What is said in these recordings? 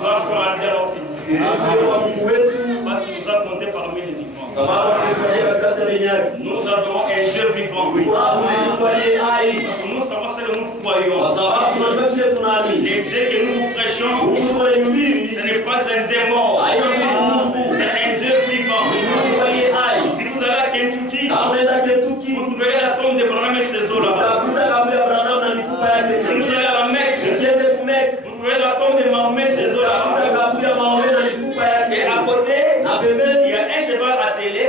Gloire soit à Dieu notre Dieu. Parce qu'il nous a compté parmi les vivants. Nous adorons un Dieu vivant. Nous savons ce que nous croyons. Les dieux que nous prêchons, ce n'est pas un Dieu mort. C'est un Dieu vivant. Si vous allez à Kentucky, vous trouverez la tombe d'Abraham et ses os là-bas. Si vous allez à la Mecque, vous trouverez la tombe de Mahomet et ses os là-bas. Et à côté, il y a un cheval attelé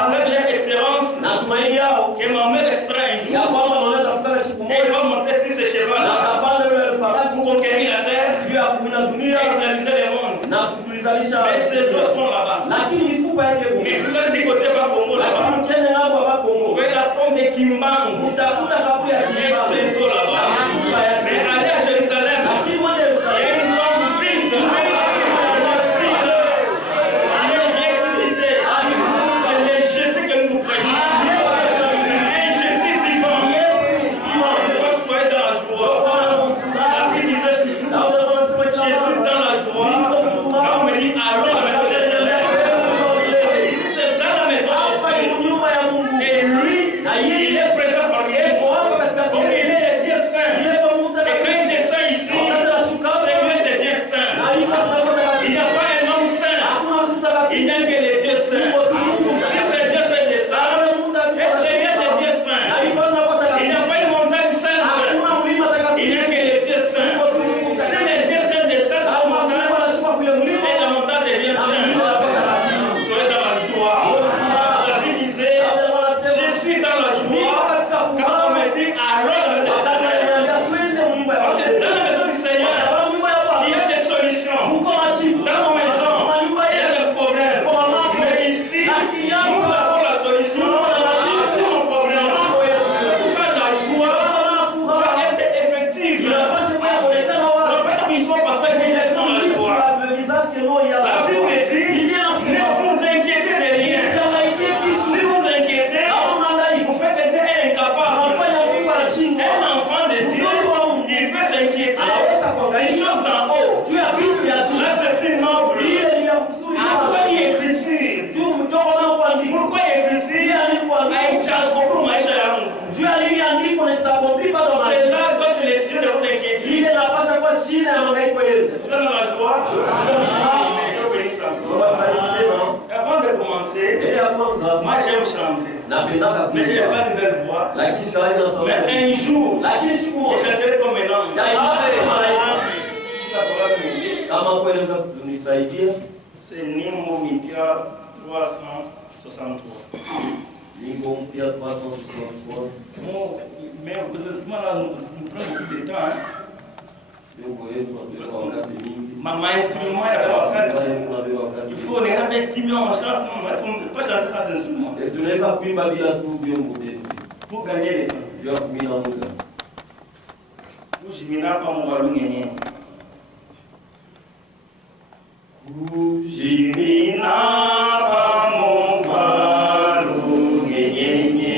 avec l'espérance que Mahomet restera un jour. Et il va monter sur ce cheval pour conquérir la terre et esclaviser le monde. Mais ces os sont là-bas. Mais si vous allez du côté bas Congo là-bas, vous voyez la tombe de Kimbangu et ces os là-bas. Mais allez à Jérusalem, il y a une tombe vide. Avant de commencer, moi j'aime chanter. Mais je n'ai pas de belle voix. Mais un jour, je chanterai comme un homme. C'est Nimbo Mipia 363. Nimbo Mipia 363. Mais vous êtes là, nous prenons beaucoup de temps. Ma instrument est à il faut les ramener qui met en chante, parce qu'on ne peut pas chanter sans instrument. Pour gagner les temps. Pour Jimina, pas mon ballon gagné. Jimina, pas mon ballon gagné.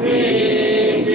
Thank you.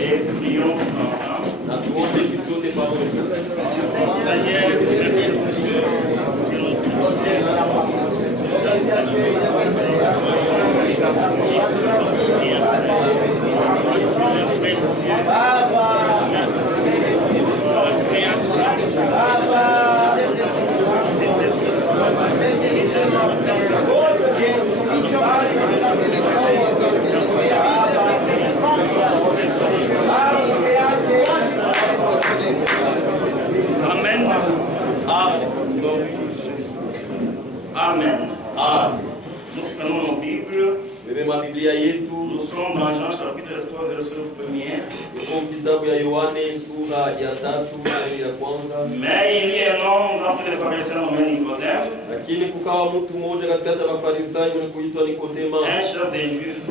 Et prions ensemble. Amen. Amen. Amen. Nous prenons nos Bibles. Nous sommes dans Jean chapitre 3 verset 1er. Mais il y a un homme dans les pharisiens nommé Nicodème, un chef des Juifs,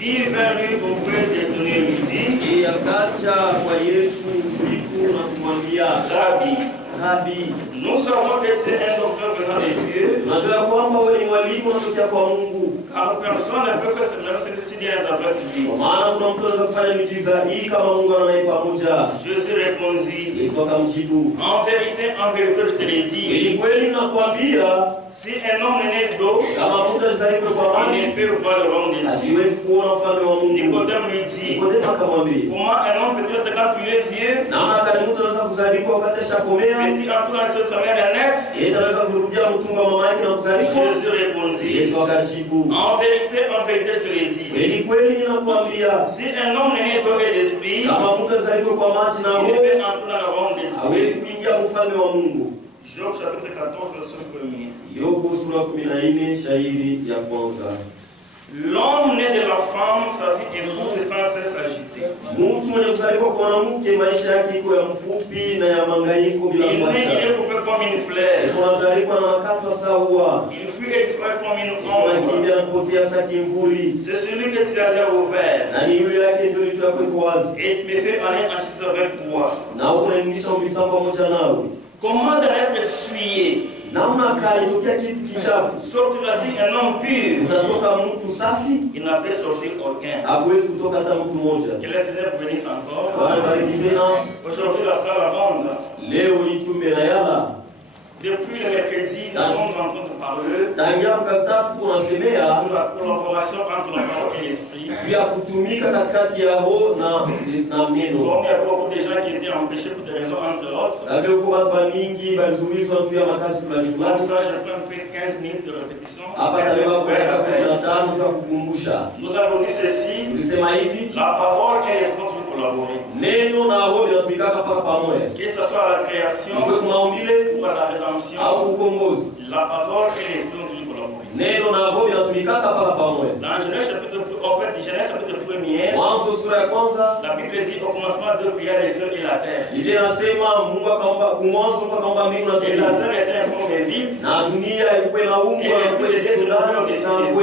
qui vers lui auprès d'étonner midi. Rabbi, nous savons que tu es un docteur venant de Dieu. Car personne ne peut faire ce décider d'après lui. Jésus répondit, en vérité, je te l'ai dit. Si un homme est né d'eau, il ne peut voir le royaume de Dieu. Nicodème lui dit, comment un homme peut être quand il est vieux, peut-il entrer dans sa mère Annette? Jésus répondit, en vérité, je te l'ai dit. Si un homme est né d'eau et d'esprit, il ne peut entrer dans le royaume de Dieu. Job chapitre 14, verset 1er. L'homme né de la femme, sa vie est courte et sans cesse agitée. Il est coupé comme une fleur. Il fuit et disparaît comme une ombre. C'est celui que tu as ouvert. Et tu me fais aller en chasse avec toi. Comment d'être essuyé? Sortir la vie un homme pur. Il n'a pas sorti aucun. Que le Seigneur bénisse encore. Aujourd'hui la salle abonde. Depuis le mercredi, nous sommes en train de parler sur la collaboration entre la parole et l'esprit. Comme il y a beaucoup de gens qui étaient empêchés pour des raisons entre autres. Comme ça, je fais un peu 15 minutes de répétition. Nous avons dit ceci, la parole et l'esprit ont collaboré. Que ce soit à la création ou à la rédemption, la parole et l'esprit ont toujours collaboré. Dans Genèse chapitre 1er, la Bible dit au commencement Dieu créa les cieux et la terre. Et la terre était informe et vide. Et l'esprit de Dieu se mouvait au-dessus des eaux.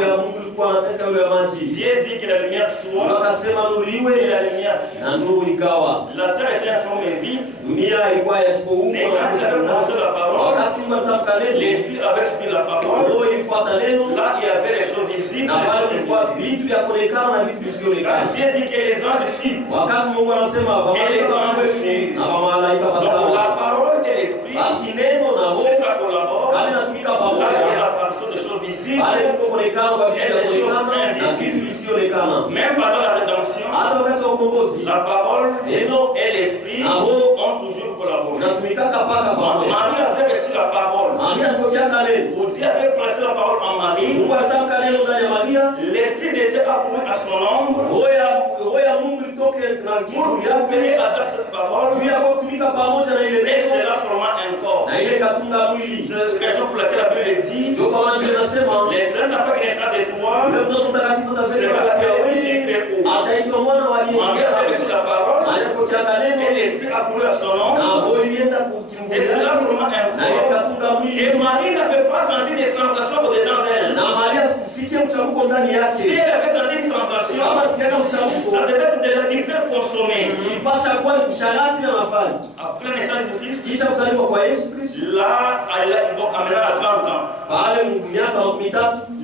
Dieu dit que la lumière soit, et la lumière fut. La terre était informe et vide. Et quand il avait prononcé la parole, l'esprit avait suivi la parole. Là, il y avait les choses visibles et les choses invisibles. Quand Dieu dit que les anges fuient, et les anges fuient. Donc la parole et l'esprit, c'est ça collabore. Là, il y a l'apparition des choses visibles et des choses invisibles. Même pendant la rédemption, la parole et l'esprit ont toujours collaboré. Marie avait reçu la parole. Dieu avait placé la parole en Marie. L'esprit de Dieu a couru à son ombre pour coopérer avec cette parole. Et cela forma un corps. C'est la raison pour laquelle la Bible dit les saints afin qu'il naîtra de toi, c'est la vérité. Marie avait reçu la parole et l'esprit a couru à son ombre. Et cela forma un corps. Et Marie n'avait pas senti des sensations au-dedans d'elle. Si elle avait senti une sensation, ça devait être de la liqueur consommée. Après la naissance de Christ, là, elle a amené à 30 ans.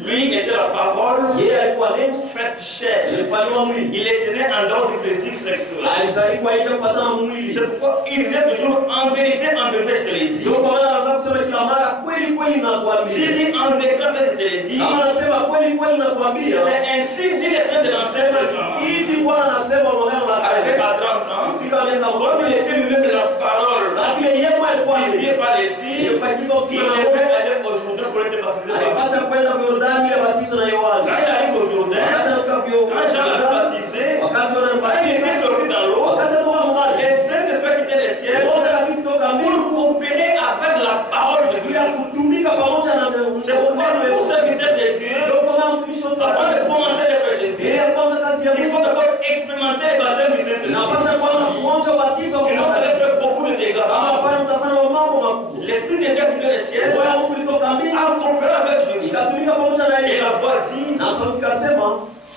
Lui était la parole. parole Yeye alikuwa neno faite chair. alifanywa mwili. Il était né en dehors du plaisir sexuel. Alizaliwa nje kupatana mwili. C'est pourquoi il disait toujours en vérité, je te l'ai dit. Ndio kwa maana anasema kusema kila mara kweli kweli nakwambia. S'il dit en vérité, je te l'ai dit. Kama anasema kweli kweli nakwambia. Mais ainsi dit les saints de l'Ancien Testament. Hivi Bwana anasema maneno la Arrivé kale. à 30 ans, Fika miaka comme il était lui-même de la parole, Lakini yeye alikuwa inspiré par l'Esprit, il devait aller au Jourdain pour être baptisé. alipaswa kwenda kwa Yordani ile batizo na Yohana. Quand il arrive au Jourdain, Wakati anafika kwa quand Jean l'a Yordani, baptisé, wakati wana quand il mbatizo, était sorti dans l'eau, wakati alikuwa mwaje, les saints de ceux qui étaient les ciels Roho Mtakatifu kutoka mbinguni pour coopérer avec la parole de Dieu. ya kutumika pamoja na C'est pourquoi tous ceux qui étaient des dieux, Ndio kwa maana mtumishi wa avant de Mungu commencer d'être des ile dieux, ya kwanza kazi ya il faut Mungu d'abord expérimenter le baptême du Saint-Esprit. inapaswa kwanza kuonja ubatizo wa Sinon, vous allez Mungu. faire beaucoup de Kama dégâts. hapana utafanya mambo makubwa. L'Esprit de Dieu qui vient des ciels Roho ya Mungu ilitoka mbinguni a coopéré avec Jésus. ikatumika pamoja na Et Yesu. la voix dit, Na sauti ikasema,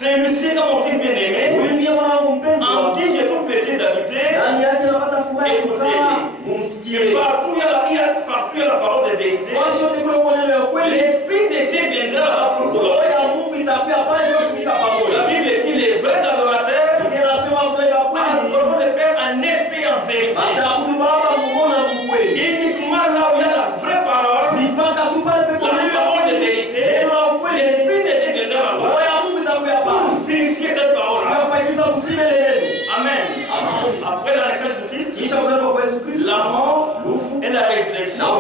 celui-ci est mon fils bien-aimé, huyu ndiye mwana wangu en mpendwa, qui j'ai tout plaisir d'habiter. ndani yake napata furaha ya kukaa. Et Mumsikie. partout partout il y a la parole de vérité. Wasi wote kule kwa neno ya kweli. L'Esprit de Dieu viendra là-bas pour Roho collaborer. ya Mungu itakuwa pale kwa kutumika La pamoja. Bible dit les vrais adorateurs Ndiye anasema mtu ya kweli adoreront le Père en esprit et en vérité. ataabudu Baba Mungu na ukweli. Uniquement là où il y a la vraie parole, Mpaka tu pale peke la neno ya parole de kweli. vérité, Neno la ukweli. l'Esprit de Dieu viendra Roho là-bas ya Mungu itakuwa pour pale. signifier cette parole-là. Tunapakiza kusime ile neno. Amen. Amen. Après la naissance de Christ, Kisha kuzaliwa kwa Yesu Kristo. la mort et la résurrection,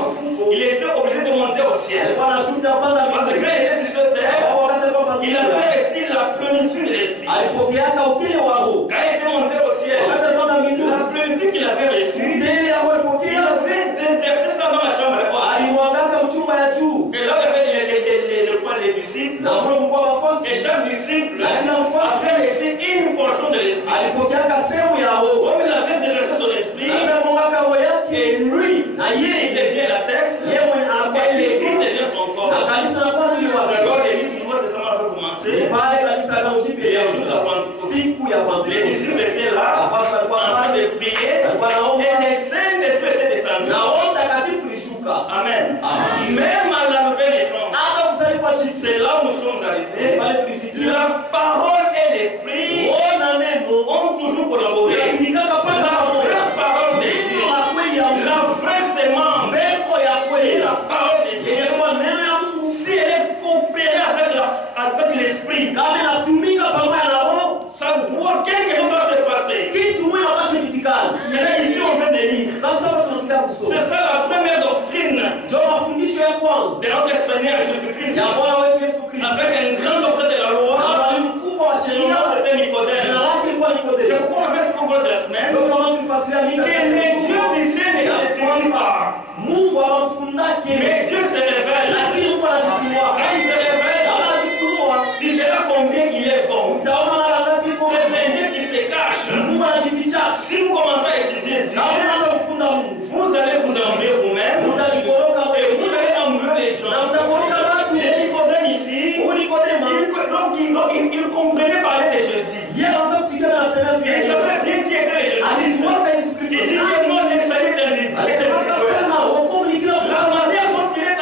il était obligé de monter au ciel. Alikuwa anashuti apanda Parce que mbinguni. quand il était sur cette terre, Kwa wakati alikuwa il pale. avait reçu la plénitude de l'Esprit. Alipokeaka utele wa Roho. Quand il était monté au ciel, Wakati alipanda mbinguni. la plénitude qu'il avait reçue, Utele ya Roho il alipokea. avait déversé ça dans la chambre haute. Alimwagaka mchumba ya juu. Et là, il y avait les disciples. Na kule mkuu wa Et mafasi. chaque disciple Lakini mfasi avait reçu une portion de l'Esprit. alipokeaka sehemu ya Roho. Comme il avait déversé son esprit, Alimwagaka Roho yake. et lui, Na il yeye devient la tête, yeye mwenye anakuwa et l'Esprit Yesu. devient son Na corps. kanisa linakuwa mwili C'est wake. alors que le Nouveau Testament avait commencé. Pale kanisa la Mjipya Et ya le jour de la Pentecôte, siku ya les Pentekoste. disciples étaient là, Nafasi walikuwa en train pale. de prier, Walikuwa naomba. et les saints d'esprit étaient descendus. Na Roho Mtakatifu ilishuka. Amen. Amen. Même à la nouvelle naissance, Hata kuzaliwa chini. c'est là où nous sommes arrivés. Pale tulifikia. La parole et l'esprit Roho na neno ont toujours collaboré. inatumikaka pale La pamoja. vraie parole de Neno Dieu, la kweli ya Mungu. la vraie sémence, Mbeko ya kweli. et la parole de Dieu, Yenye kuwa neno ya Mungu. si elle est coopérée avec l'esprit, Kama inatumika pamoja na Roho, ça doit quelque chose doit se passer. kitu mwili unapaswa kutikana. Maintenant ici on vient de lire. Sasa hapa tunafika kusoma. C'est ça la première doctrine Ndio mafundisho ya kwanza de notre Seigneur Jésus-Christ. ya Bwana wetu Yesu Kristo. Avec un grand docteur de la loi, Na mwalimu mkubwa wa son sheria, nom c'était jina Nicodème. lake ilikuwa C'est Nikodemo. pourquoi on avait ce concours de la semaine. Ndio kama tulifasiria mingi Que les dieux disait ne s'étudient pas. Mungu hawamfundake, Mais Dieu se révèle. lakini Mungu anajifunua. Quand il se révèle, Kama anajifunua, tu verras combien il est bon. utaona mara ngapi iko. C'est un Dieu qui se cache. Mungu anajificha. Si vous commencez à étudier Dieu, Kama unaanza kufunda Mungu, vous allez vous ennuyer vous-même. utajikoroka Et mwenyewe. vous allez ennuyer les Na gens. mtakoroka watu. Et Nicodème ici, Huyu Nikodemo, il comprenait parler de Jésus. yeye anaanza kusikia na anasema tu Et il Yesu. savait bien qui était Jésus. Alijuaka Yesu Il Kristo. dit que non, le salut de Alisema l'Église. hapana, wokovu ni kila La mtu. manière dont il est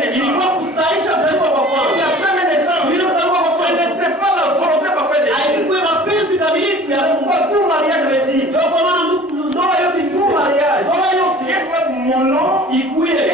naissance. ilikuwa kusaisha mzaliwa wa kwanza. La première naissance, Vile mzaliwa wa ce kwanza n'était pas la volonté parfaite de Dieu. haikuwa mapenzi kamilifu ya Mungu. Pourquoi tout mariage veut dire? Ndio kwa maana ndoa yote ni Tout mariage. ndoa yote Il faut que mon nom ikuwe ya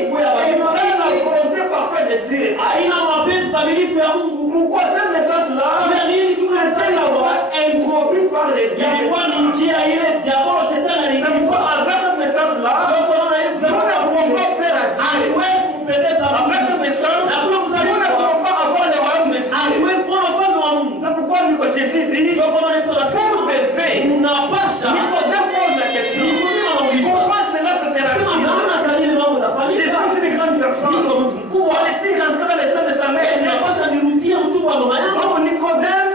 ikuwe ya est dans la Mungu. volonté parfaite de Dieu. Haina mapenzi kamilifu ya Mungu. Pourquoi cette naissance-là? Juu ya nini C'est la voie introduite par les ilikuwa ni diables. njia ile diabolo shetani C'est aliingiza. pourquoi avec cette naissance-là, Ndio kwa maana yeye nous ne pouvons pas plaire à Dieu. haliwezi kumpendeza Après Mungu. cette naissance, Hakuna nous ne kuzaliwa. pouvons pas avoir le royaume de Dieu. Haliwezi kuona ufalme wa Mungu. C'est pourquoi Jésus dit, Ndio kwa maana Yesu anasema vous devez. unapasha Nicodème pose la question. Nikodemo anauliza. Comment cela se Sema fera-t-il? namna gani mambo yatafanyika? Jésus, c'est une grande personne. Niko mtu mkubwa. Allait-il rentrer dans les seins de sa mère? Inapasha nirudie mtumwa wa mama yangu. Donc Nicodème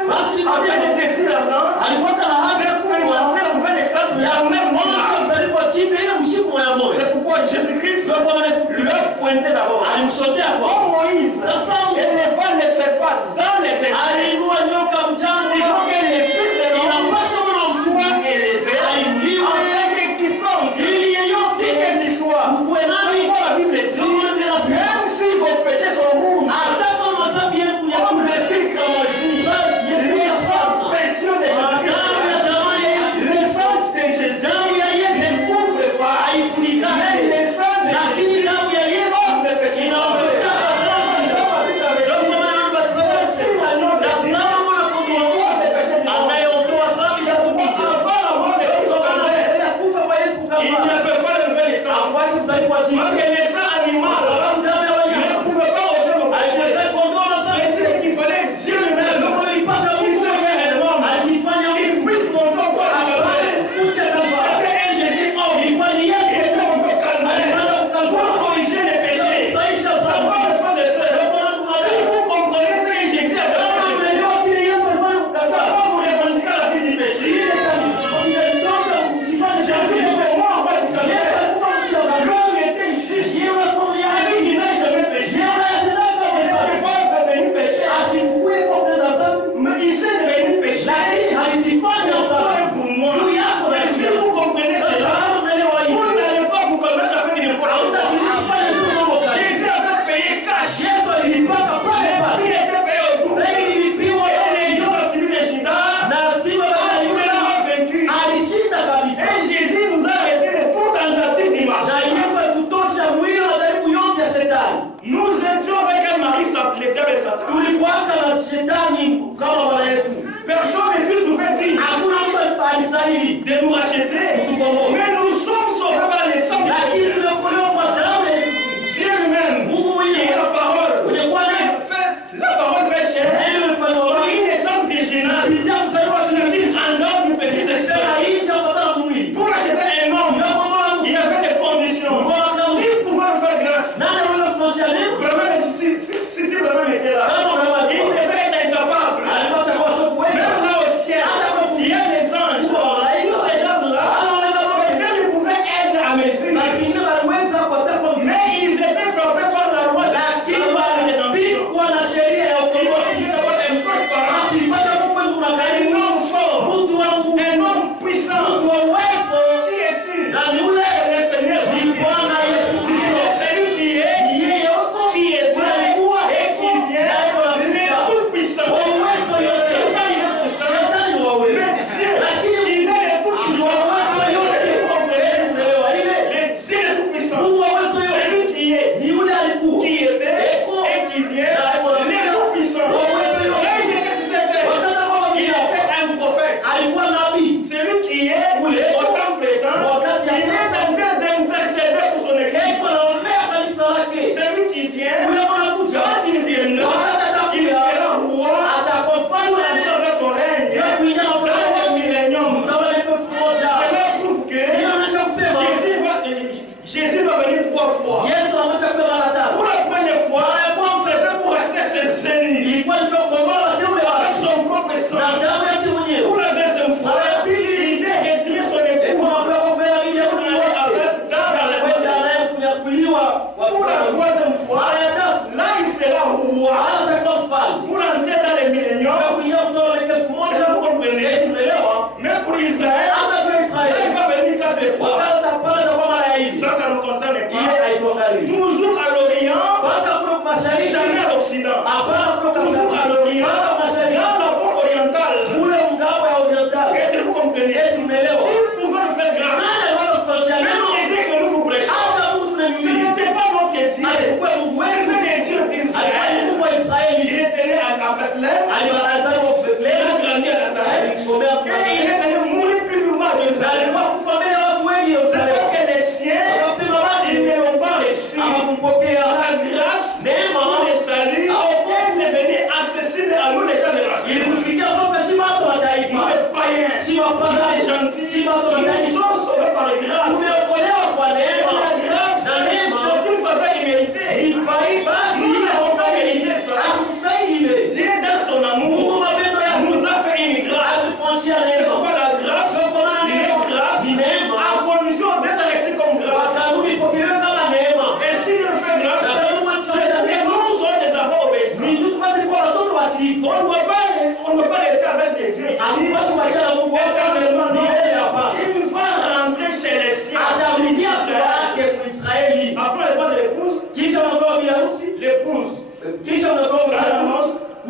avait des désirs ardents Alikuwa na haja d'expérimenter la nouvelle naissance de ya la même mwana mort. mzaliwa chini ile mshiko ya moyo. C'est pourquoi Jésus-Christ Ndio kwa maana Yesu lui a pointé d'abord. alimshotea kwa Comme Moïse, sasa Éléphant ne fait pas dans les désirs. aliinua nyoka mjangwa. Il faut que les fils de l'homme Inapasha mwana soient élevés ainuliwe afin que quiconque ili yeyote qui que tu sois, ukuwe c'est nami pourquoi la Bible dit, même si vos péchés sont rouges, hata kama masabi yenu ya comme les filles comme aussi, le sang précieux de Jésus-Christ, le sang de Jésus ne couvre pas, mais le sang de Jésus couvre les péchés. Jean-Baptiste avait dit, voici l'agneau de Dieu, qui ôte les péchés du monde. C'est pourquoi avant la mort de Christ au Calvaire, il n'y avait pas de nouvelle naissance. Parce que le sang animal ne pouvait pas ôter nos péchés. Mais c'est qu'il fallait Dieu lui-même qui s'est fait un homme, qui puisse monter au Calvaire. C'était un Jésus homme, qui était monté au Calvaire pour corriger les péchés. Pourquoi le frère de sœur, si vous comprenez ce que Jésus a fait, ça va vous revendiquer la vie du péché. Jésus était mort au Calvaire. L'homme était juste. C'est lui qui n'a jamais péché. Il ne savait pas devenir péché. Mais il s'est devenu péché. Pour moi. Mais si vous comprenez cela, vous n'allez pas vous permettre de faire n'importe quoi. Jésus avait payé cash. Le prix était payé au bout. Et les lions ont fini de Judas. On l'a vaincu. Et Jésus nous a arrêté de toute tentative d'image. Nous étions avec un mari s'appelait Satan. Personne ne fut trouvé digne de nous racheter. Mais nous sommes sauvés par le sang de Dieu. Dieu lui-même, qui est la parole, la parole fait chair, par une naissance virginale, en dehors du petit Seigneur. Pour acheter un homme, il y avait des conditions. Il pouvait nous faire grâce. Vraiment, si Dieu vraiment était là, il devait être incapable. Même là au ciel, il y a des anges. Tous ces gens-là,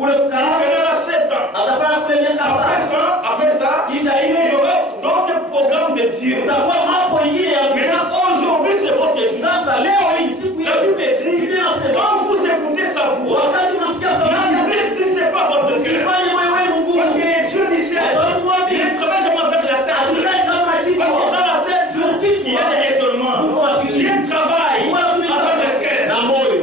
kule Il kukarama fera 7 ans. atafanya kule miaka Après 7 ça, kisha il y ile aura d'autres programmes de Dieu. utakuwa mambo ingine ya Mungu. Maintenant, aujourd'hui, c'est votre jour. Sasa leo hii ni siku La ya Bible dit, Biblia inasema quand vous écoutez sa voix, wakati unasikia sauti yake n'endurcissez pas votre cœur. usifanye moyo wenu ngumu. Parce que Dieu dit ça. Kwa sababu Il wapi ne travaille jamais avec la tête. asikai kama Parce que kichwa dans la tête, il y a des raisonnements. Dieu travaille avec le cœur. na moyo.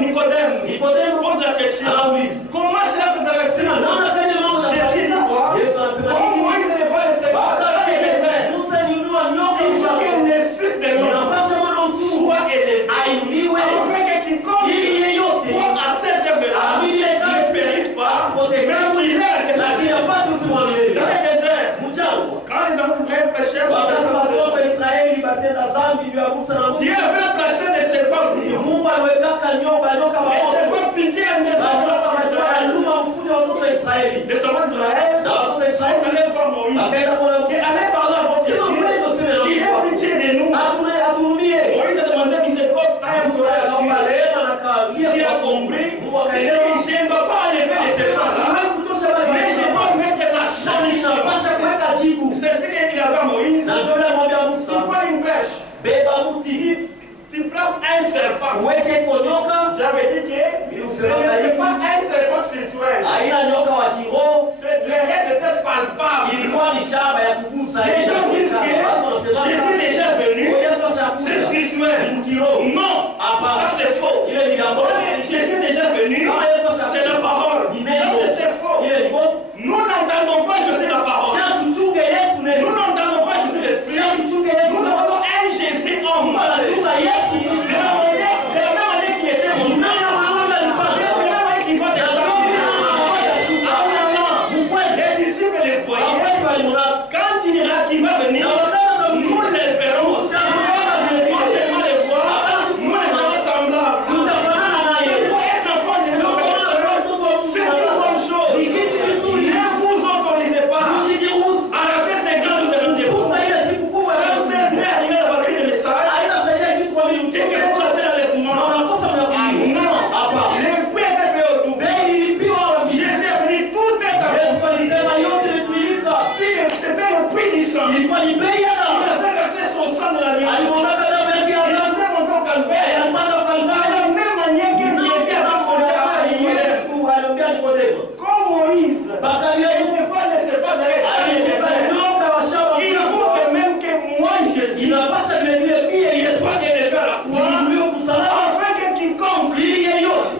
Nicodème Nikodemo pose la question. anauliza Comment cela se fait avec ça? namna gani mambo Jésus dit quoi? Yesu anasema Comme nini? Moïse n'est pas le Seigneur, Wakati il est saint. Musa alinunua nyoka Il faut que mshamba le fils de l'homme inapaswa mwana mtu soit élevé. ainuliwe Afin que quiconque ili yeyote croit à cette œuvre-là amini ile ne kazi périsse pas, asipotee mais qu'il ait lakini apate uzima wa milele. dans le désert. Mchango Quand les enfants d'Israël péchaient, wakati watoto wa Israeli batenda dhambi juu ya Musa na Dieu Mungu, avait placé des serpents brillants. Mungu aliwekaka nyoka Les mamoto serpents piquaient un des na enfants nyoka walikuwa d'Israël. wanaluma mfujo wa watoto wa Israeli Les enfants d'Israël na watoto wa sont Israeli allés voir Moïse. akaenda kwa Qui allait parler à votre Sema kweli Dieu. useme na Il Mungu ait pitié de nous. aturumie. Moïse a demandé miséricorde à un Musa akaomba frère. rehema na kaambia Qui a kwa compris? Mungu Il akaelewa dit, je ne dois pas enlever les serpents. siwezi kutosha wale Mais je wanyama. dois mettre la Na solution. ninapasha kuweka jibu. C'est ce qu'il avait à Moïse. Na ndio yule amwambia Tu Musa, prends une pêche. beba mti, Tu places un serpent. uweke iko nyoka, J'avais dit que ce n'était pas un serpent spirituel. aina nyoka wa kiroho, Le reste était palpable. ilikuwa ni shaba ya kugusa. Les gens disent que Jésus est déjà venu. Yesu C'est ashakuja. spirituel. Ni kiroho. Non, Hapana. ça c'est faux. Ile ni jambo. Jésus est déjà venu. C'est la parole. Ça c'était faux. Ile ni bon. Nous n'entendons pas Jésus la parole. Sha tuchunge Yesu Nous neno. n'entendons pas Jésus l'esprit. Sha tuchunge Yesu Nous neno. avons un Jésus homme. Tunachunga Yesu De la même manière qu'il était mon nom. neno mwanadamu alipata. De la même manière qu'il va descendre. Ah non, non. Les disciples les voyaient. Wafasi walimwona. Quand il ira, qu'il va venir, Na wakati nous les verrons. Non seulement les voir, nous les serons semblables. tutafanana naye. Il faut être enfant de Dieu. C'est une bonne chose. Ne vous autorisez pas Usijiruhusu. à rater ces grands événements de vous. Ruhusa ile siku kubwa ya Ça Mungu. sert à rien de battre le message. Haitasaidia kitu kwa mimi Et mchunge. que vous ratez Na l'enlèvement. unakosa mnakuliwa. Non. Hapa. Les paix étaient payés au tout. Bei ilipiwa wa mjini. Jésus est venu, tout est Yesu accompli. alisema yote imetimilika. C'était le prix du sang. Ilikuwa ni bei ya Il damu. avait versé son sang de la vie. Alimwagaka damu yake ya Il damu. avait monté au calvaire. Alipanda De Kalvari. la même manière que Jésus a demandé à Yesu aliambia Nikodemo. comme Moïse, Bakali il Yesu ne pas laisser pas d'aller à aliyetesa nyoka wa shaba Il faut mkubwa. que même que moi, Jésus, Inapasa vile vile pia il Yesu soit élevé à la croix, aliinuliwa msalaba afin que quiconque ili yeyote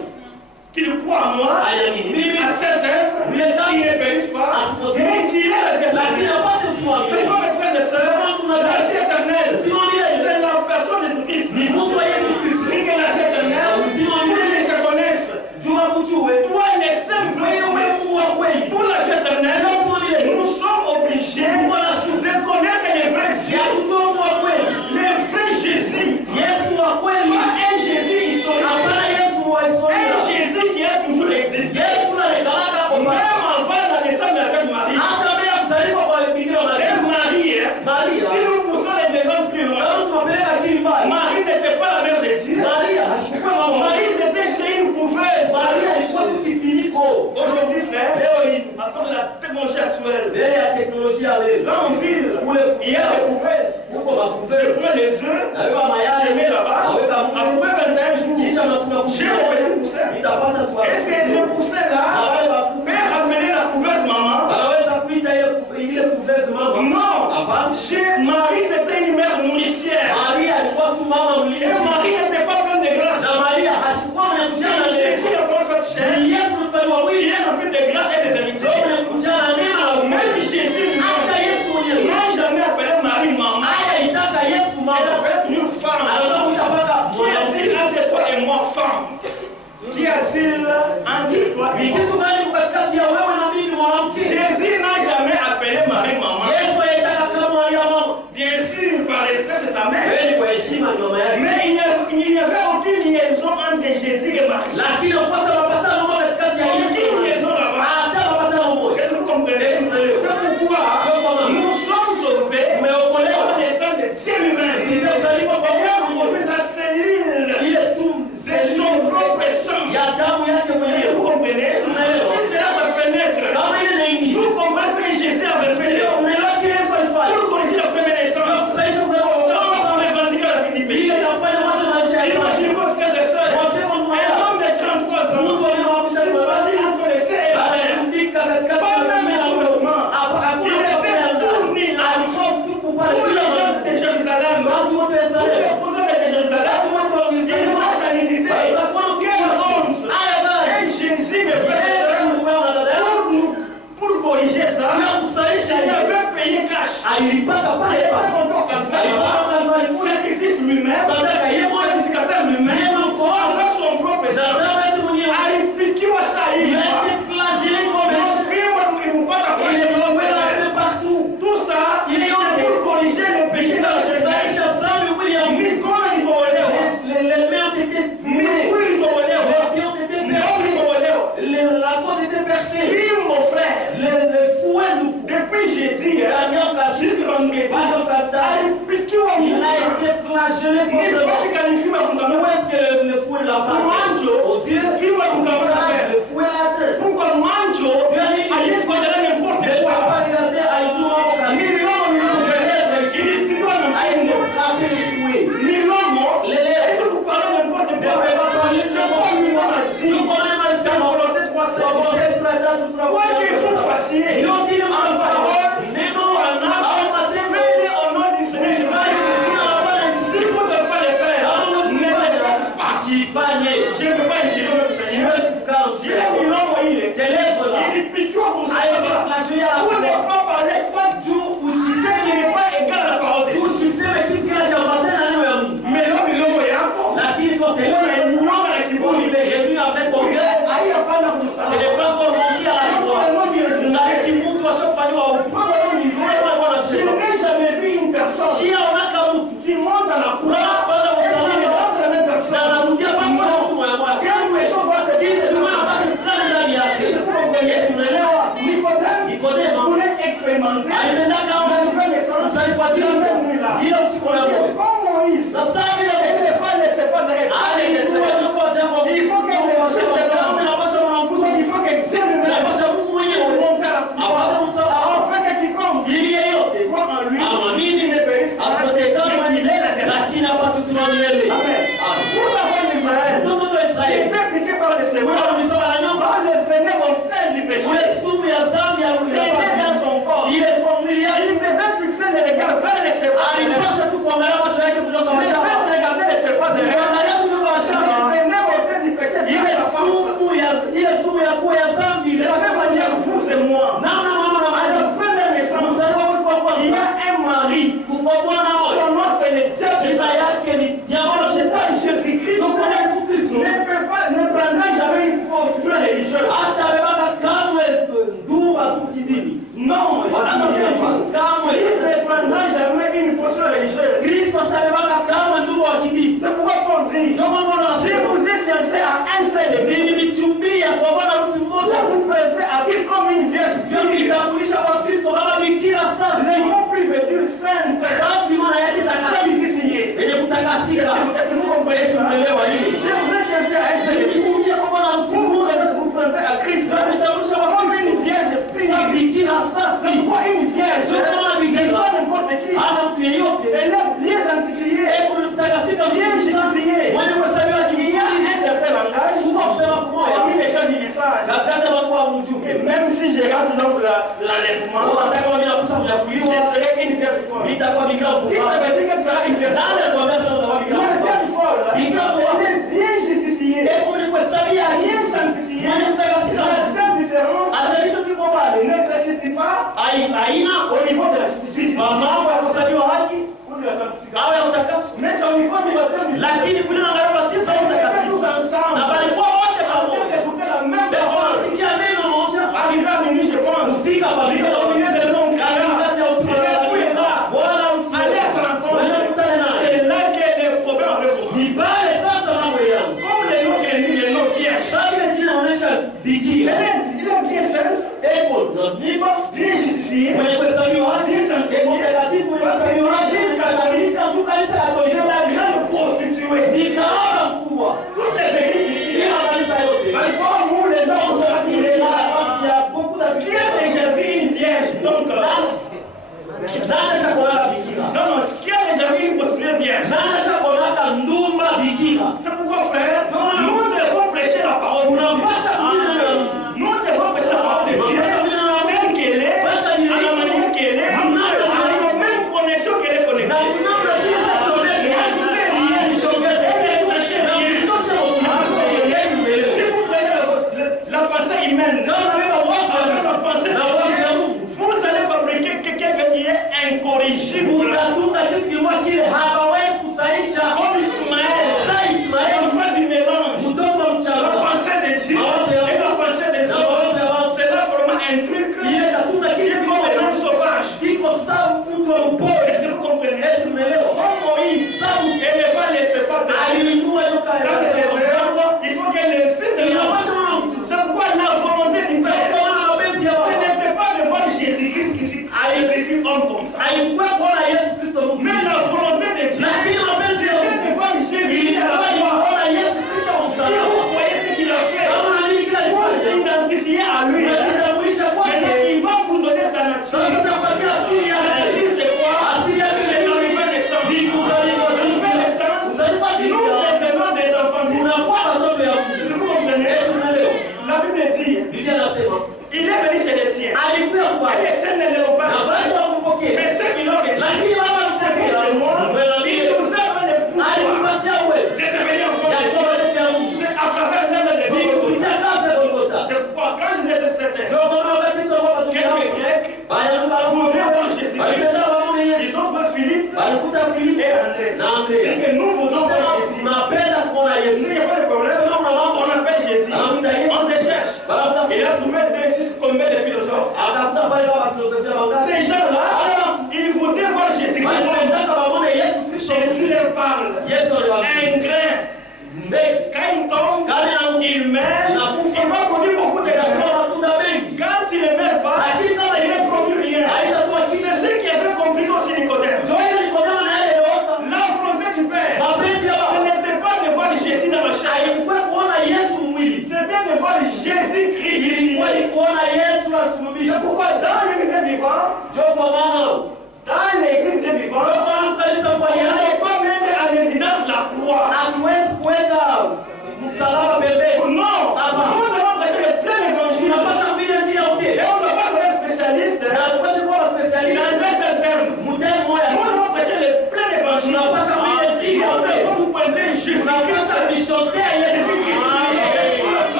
qu'il croit en moi, aliamini mimi à cette œuvre, Lui est qui ne périsse pas, mais qu'il ait la vie lakini éternelle. apate uzima wa C'est milele. quoi, mes frères et sœurs? La vie éternelle, Uzima wa milele c'est la personne de Jésus-Christ. ni mtu wa Yesu Kristo. Lui qui est la vie éternelle, pour qu'ils te connaissent. Jua kujue Toi, le seul vrai wewe Mungu wa kweli. pour la vie éternelle, Uzima wa milele nous sommes obligés de connaître les vrais ya dieux, kujua Mungu wa kweli. les vrais Jésus, Yesu wa kweli. pas un Jésus historique, Hapana Yesu wa un historia. Jésus qui a toujours existé. Yesu anayekalaka hapo Même pale. avant la naissance de la Vierge Marie, Hata mbele ya kuzaliwa kwa Bikira Maria. et Marie, Maria. si nous poussons les exemples plus loin, Kama tunapeleka akili mbali. Marie n'était pas la mère de Dieu. Maria hashikuwa mama. Marie c'était juste une couveuse. Maria alikuwa tu kifiniko. Aujourd'hui, frère, Leo hii avant de la technologie actuelle, mbele ya teknolojia leo. dans une ville, il y a des couveuses. Huko Je makuvezi. prends les œufs, Nabeba je mayai. mets là-bas. Naweka mle. Après 21 jours, Kisha masiku ya j'ai les petits poussins. Nitapata tu. Est-ce que les poussins Na là wale wakubwa peuvent amener la couveuse maman? wanaweza kuita ile kuvezi mama. Non. Hapana. Chez Marie, c'était une mère nourricière. Maria alikuwa tu mama Et mlinzi. Marie n'était pas pleine de grâce. Na Maria hasikuwa C'est mnakujana Jésus neema. le prophète cher. Ni Yesu mfalme wa Il mwili. est rempli de grâce et de vérité. Ndio mnakujana neema na Même ukweli. Jésus Hata lui-même Yesu mwenyewe. n'a jamais appelé Marie maman. Haya itaka Yesu Elle mama. appelait toujours femme. Anataka kuita mpaka Qui a-t-il entre toi et moi, femme? Qui a-t il entre toi Ni et moi? kitu gani katikati ya wewe na mimi mwanamke? Jésus n'a jamais appelé Marie maman. Yesu aitaka kama Maria mama. Bien sûr, par l'esprit, c'est sa mère. Wewe ni kwa heshima ni mama yake. Mais il n'y avait aucune liaison entre Jésus et Marie. Lakini upata mapatano moja katikati ya Yesu. Aucune liaison là-bas. Hata mapatano moja. Est-ce que vous comprenez? C'est pourquoi nous sommes sauvés Tumeokolewa. par le sang de Dieu lui-même. Nilizaliwa kwa Et Mungu. pour la cellule Ile tu de son propre sang. ya damu yake Est-ce que vous mwenyewe. comprenez? Alipaka pale pale. Sacrifice lui-même. Sadaka yeye mwenyewe. Sacrificateur lui-même. Avec son propre sang. Alipikiwa sahihi. Partout. Tout ça, il est pour corriger les péchés dans la jeunesse. Les mains ont été brûlées. Les pieds ont été percés. La côte était percée. Mon frère, le fouet nous. depuis j'ai dit, il a été flagellé. Où est-ce que le fouet l'a pas? Aux yeux. Le fouet à la tête. Pourquoi Mancho allait se condamner n'importe quoi? Pas regarder à même si j'ai raté donc l'enlèvement, j'essaierai une dernière fois. Il t'avait dit qu'elle fera une dernière fois. Il était bien justifié. Rien sanctifié. La seule différence, ça ne nécessite pas au niveau de la justice. Mais c'est au niveau du baptême du Seigneur. Tous ensemble. D'écouter la même parole. Arrivé à minuit, je pense. Il est au milieu de nos caractères. Il est où il est là. Allez à sa rencontre. C'est là que les problèmes avec vous. Comme les noms vierges. Il est bien sens. Bien justifié. Bien sanctifié. C'est la grande prostituée. Toutes les vérités ici. Malgré nous, les hommes sont attirés là. Qui a déjà vu une vierge? Donc, non, qui a déjà vu une prostituée vierge? C'est pourquoi, frère, nous devons prêcher la parole. Nous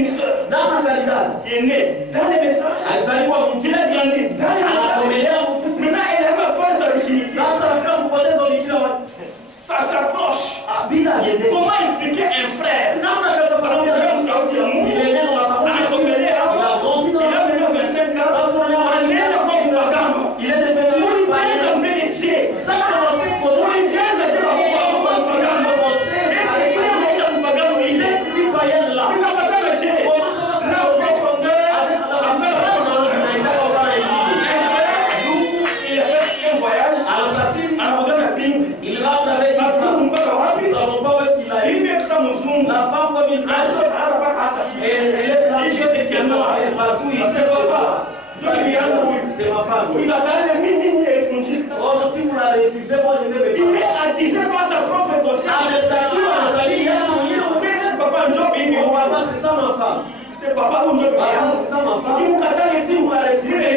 une soeur namna kalidada est née dans les messages. alizaliwa Il mjini a grandi dans les messages. anakomelea mtu Maintenant, elle n'a pas sa virginité. sasa rafika kupoteza ubikira wa Ça s'accroche. bila yende Comment expliquer un frère? namna Parce que vous katafanya savez, vous savez, il y a il est né dans la parole anakomelea il a grandi dans il la a maintenant 25 ans. Anaenda kwa mganga. il est devenu Ulipenza mbele je? sasa tunasema kwa Ulipenza je kwa mganga? Est-ce que kile maisha mpagano ile? Nikapagano je? Na profondeur. Après la profondeur. Il a fait un voyage. Anakwenda Bing. Anakwenda mpaka wapi? Bibi kwa mzungu. Acha hapa hata. Hicho kiano. Sema baba. Bibi yangu huyu. Unataka mimi nikunjika. Il est attisé par sa propre conscience. Papa njoo bibi. C'est papa ou njoo bibi. Kimkataa ici ou la refuse.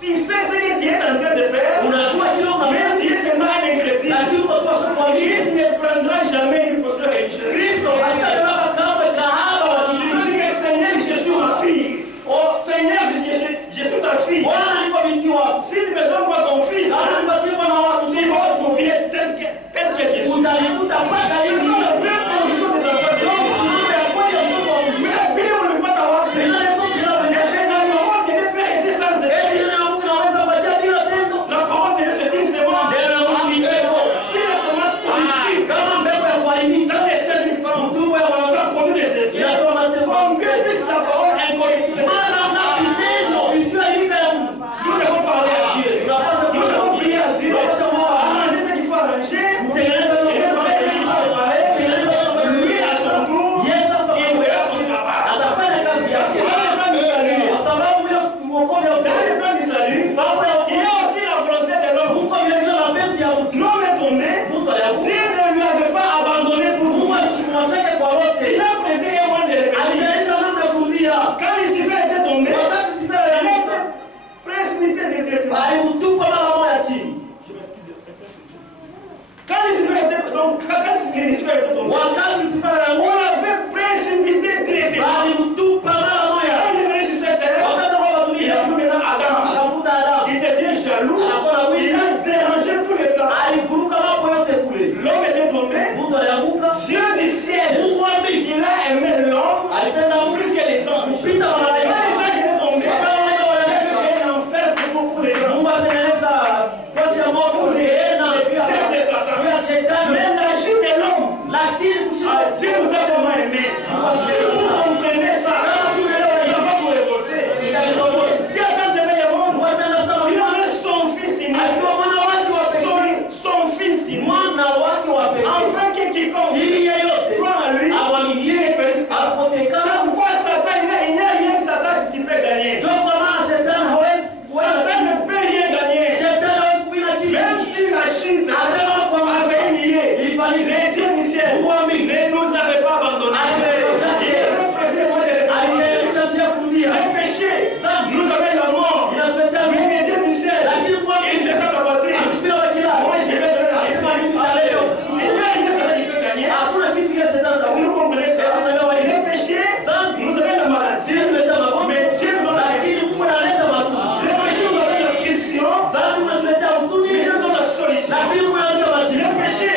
Tu sais ce que tu es en train de faire. Même si c'est mal un chrétien. Christ ne prendra jamais une posture religieuse. Seigneur, je suis ma fille. Oh Seigneur, je suis ta fille. Si tu me donnes pas ton fils, tu vas te confier tel que je suis. C'est ça la vraie position des enfants de Dieu. Mais la Bible ne peut pas t'avoir pris. Et c'est la parole de Dieu peut aider sans effet. La parole de Dieu c'est une semence. Si la semence politique dans les 16 femmes, ça produit des effets. Combien plus la parole incorrecte. Nous devons parler à Dieu. Nous devons prier à Dieu. Demander ce qu'il faut arranger. Et préparer ce qu'il faut préparer. Lui à son tour, il verra son travail. Parce que dans le plan du salut, il y a aussi la volonté de l'homme. L'homme est tombé. Dieu ne lui avait pas abandonné pour nous. Il a prévu un mois de réveil. Quand Lucifer était tombé, il était précipité de traitement. Je m'excuse. Quand Lucifer était tombé, on l'avait précipité directement. Quand il est venu sur cette terre, il a vu maintenant Adam. Il devient jaloux. Il a dérangé tous les plans. L'homme était tombé. Dieu du ciel, il a aimé l'homme plus que les hommes. Quand les anges étaient tombés, il y a un enfer pour beaucoup les hommes. Mais la chute de l'homme, si vous êtes vraiment aimé, si vous comprenez ça, ça va vous révolter. Si Adam aimait le monde, il donnait son fils unique. Son fils unique. Enfin que quiconque croit en lui, il est périsque. C'est pourquoi Satan, il n'y a rien que Satan qui peut gagner. Satan ne peut rien gagner. Même si la chute avait une idée, les dieux du ciel ne nous avaient pas abandonnés. Il avait prévu moi de le péché nous avait la mort. Mais les dieux du ciel, ils étaient abattus. Moi, je vais donner la réponse. Il n'y a rien qui peut gagner. Si vous comprenez ça, les péchés nous avaient la maladie. Mais Dieu nous donne la guérison. Les péchés nous avaient la friction. Mais Dieu donne la solution. Les péchés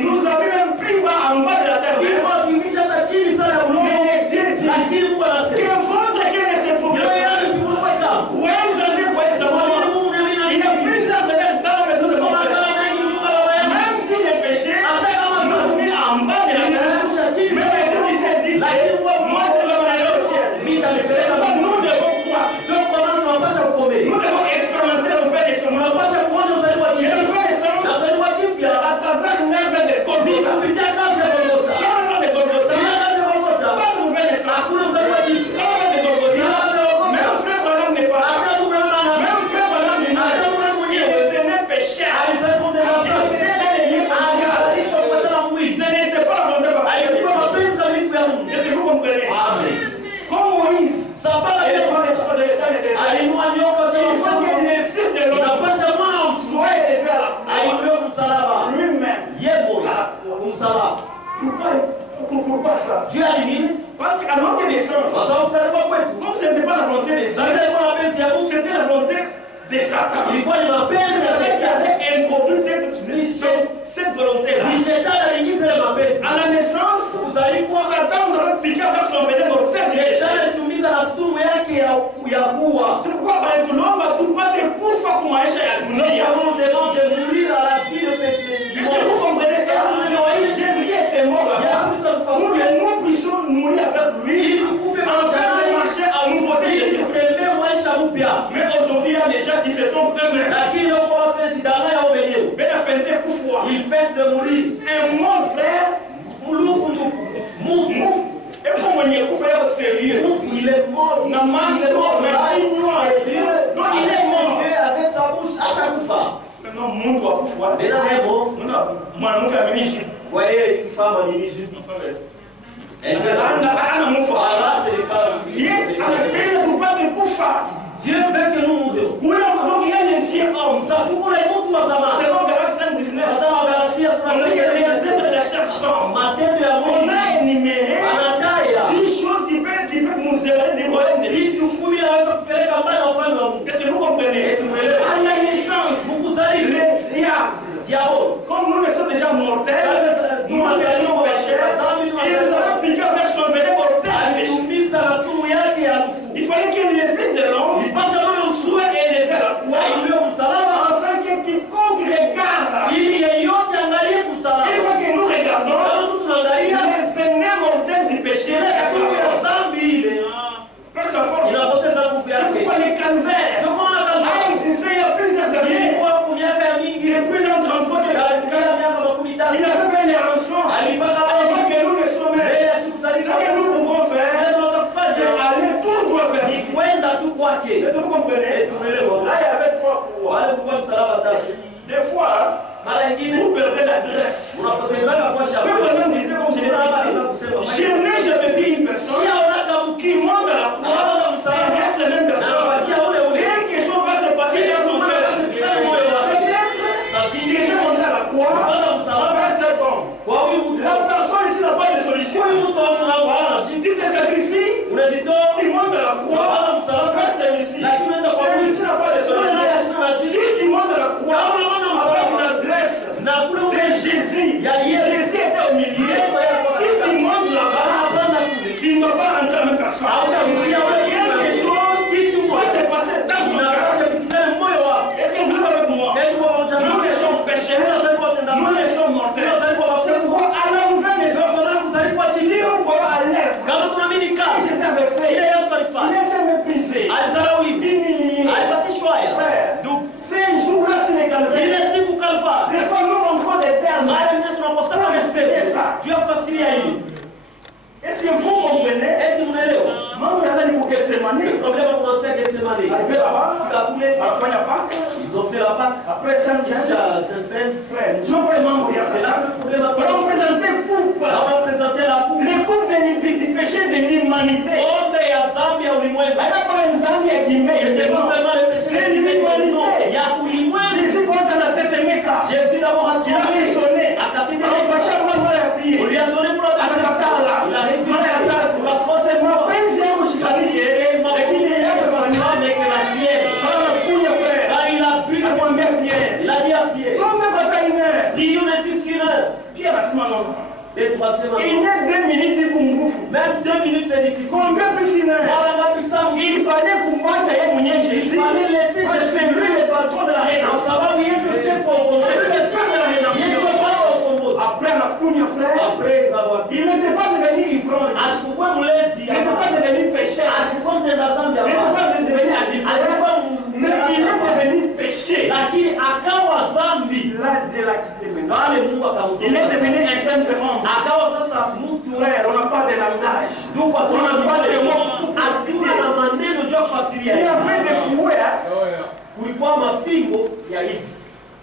nous avaient même pris en bas de la terre. Mais Dieu dit que votre cœur ne se trouble pas. Il y a plusieurs domaines dans la maison de mon Père. Même si les péchés nous ont mis en bas de la terre, mais le Dieu du ciel dit, moi je dois aller au ciel. Nous devons croire. Nous devons expérimenter le fait des semences. Et le fait des semences, c'est à travers une œuvre de Golgotha. Sans l'œuvre de Golgotha, pas de nouvelle naissance. Sans l'œuvre de Golgotha, même frère Branham n'est pas là. Même frère Branham n'est pas là. Il devenait pécheur. Il devenait dans les lieux de ce n'était pas la volonté de Dieu. Est-ce que vous comprenez? Comme Moïse, il faut que les fils de l'homme soient élevés à la croix. Lui-même. Pourquoi ça? Dieu a dit Parce qu'à notre naissance, comme ce n'était pas la volonté des hommes, c'était la volonté de Satan. C'est ça qui avait introduit cette volonté-là. À la naissance, Satan vous avait piqué avec son venin mortel. C'est pourquoi l'homme tupate kufa kwa maisha ya dunia. Est-ce que vous comprenez ça? Jésus était mort là-bas. Nous puissions mourir avec lui en train de marcher à nouveauté. Mais aujourd'hui, il y a des gens qui se trompent eux-mêmes. Il fait de mourir. Et mon frère, et comme on y est coupé au sérieux, il est mort. Il est mort avec sa bouche à chaque fois. Non, mon doigt pour foi. Mais là, moi, nous qui avons mis. Voyez une femme en Égypte. Elle fait Dieu veut que nous mourions. Ça tout pour les mots, toi, ça marche. C'est bon, Galates 5, 19. Ma tête de l'amour. On a énuméré une chose qui peut nous élever des royaumes de Dieu. Est-ce que vous comprenez? À la naissance, les diables, comme nous sommes déjà mortels, nous étions pécheurs, et nous avons piqué avec son venin mortel. Il fallait que les fils de l'homme passent le souhait et les faire la croix, afin que quiconque regarde, il faut que nous regardons le venin mortel du péché. Par sa force, c'est pourquoi les calvaires a existé il y a plusieurs années. Il est plus dans 33 de il a fait les rançons. Avant que nous ne sommes ce que nous pouvons faire, c'est aller tout droit vers lui. Est-ce que vous comprenez? Là, il y avait 3 cours. Des fois, vous perdez l'adresse. Le même disait, comme je l'ai dit, je n'ai jamais vu une personne qui monte à la croix et reste la même personne. Quelque chose va se passer dans son cœur. Peut-être, s'il était monté à la croix, c'est bon. La personne ici n'a pas de solution. Tu te sacrifies, tu montes à la croix, celui-ci. Celui-ci n'a pas de solution. Si tu montes à la croix, avec l'adresse de Jésus, Jésus était au milieu. Si tu montes là-bas, il ne va pas rentrer à même personne. Quelque chose va se passer dans son cœur. Est-ce que vous êtes avec moi? Nous ne sommes pécheurs, nous ne sommes mortels. C'est pourquoi à la nouvelle naissance, si on voit à l'être, si Jésus avait fait, il était méprisé, humilié. Frère, donc ces jours-là, c'est les calvaires. Des fois, nous, on prend des termes. On respecte ça. Est-ce que vous comprenez? Maman, il y a pour Gethsemane. Arrivé là-bas, à la fin de la Pâque. Ils ont fait la Pâque. Après Saint-Saint, frère, Dieu va les membres. On présentait la coupe. Les coupes du péché de l'humanité. Elle n'a pas une Zambie qui met. Il pas seulement le péché de l'humanité. Jésus pense à la tête méca. Jésus d'abord a Il a raisonné. On lui a donné pour la il a refusé pour la troisième fois. Quand il a bu, il a dit à Pierre, prions les fils qu'une heure. Et troisièmement, il y a 2 minutes pour nous. Même 2 minutes c'est difficile. Il fallait pour moi, Jésus. Il fallait laisser Jésus. C'est lui le patron de la rédemption. Ça va bien que c'est pour c'est lui le père de la rédemption. Après la couille, frère, il n'était pas devenu ivrogne. Il n'était pas devenu pécheur. Il n'était pas devenu adultère. Mais il est devenu péché. Il est devenu un simple homme. Frère, on n'a pas de langage. On n'a pas de mots. Il y avait des fouets. Kulikuwa mafingo ya hivi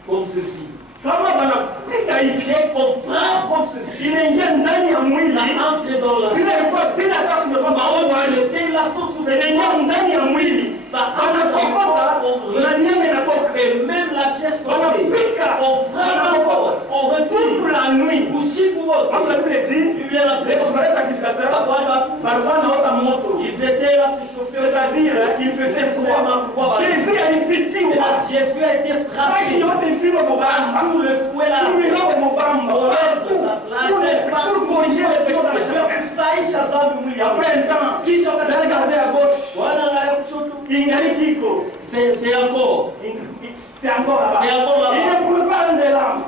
comme ceci. Kama banapita hivi qu'on frappe comme ceci. Inaingia ndani ya mwili. Ça entre dans la bila ilikuwa bila hata on jeter la sauce sous inaingia ndani ya mwili. Ça anatokota na nyama inatoka. Et même la chair banapika. On frappe on retire la nuit. Usiku wote. On l'appelle dit. Biblia inasema sacrificateur. Ils étaient là se chauffer. C'est-à-dire, il faisait froid. Jésus a une petite. Jésus a été frappé. Tout le fouet là. Pour corriger les choses. Après un temps, qui s'en va regarder à gauche? C'est encore. C'est encore là-bas. Il ne pouvait pas rendre les larmes.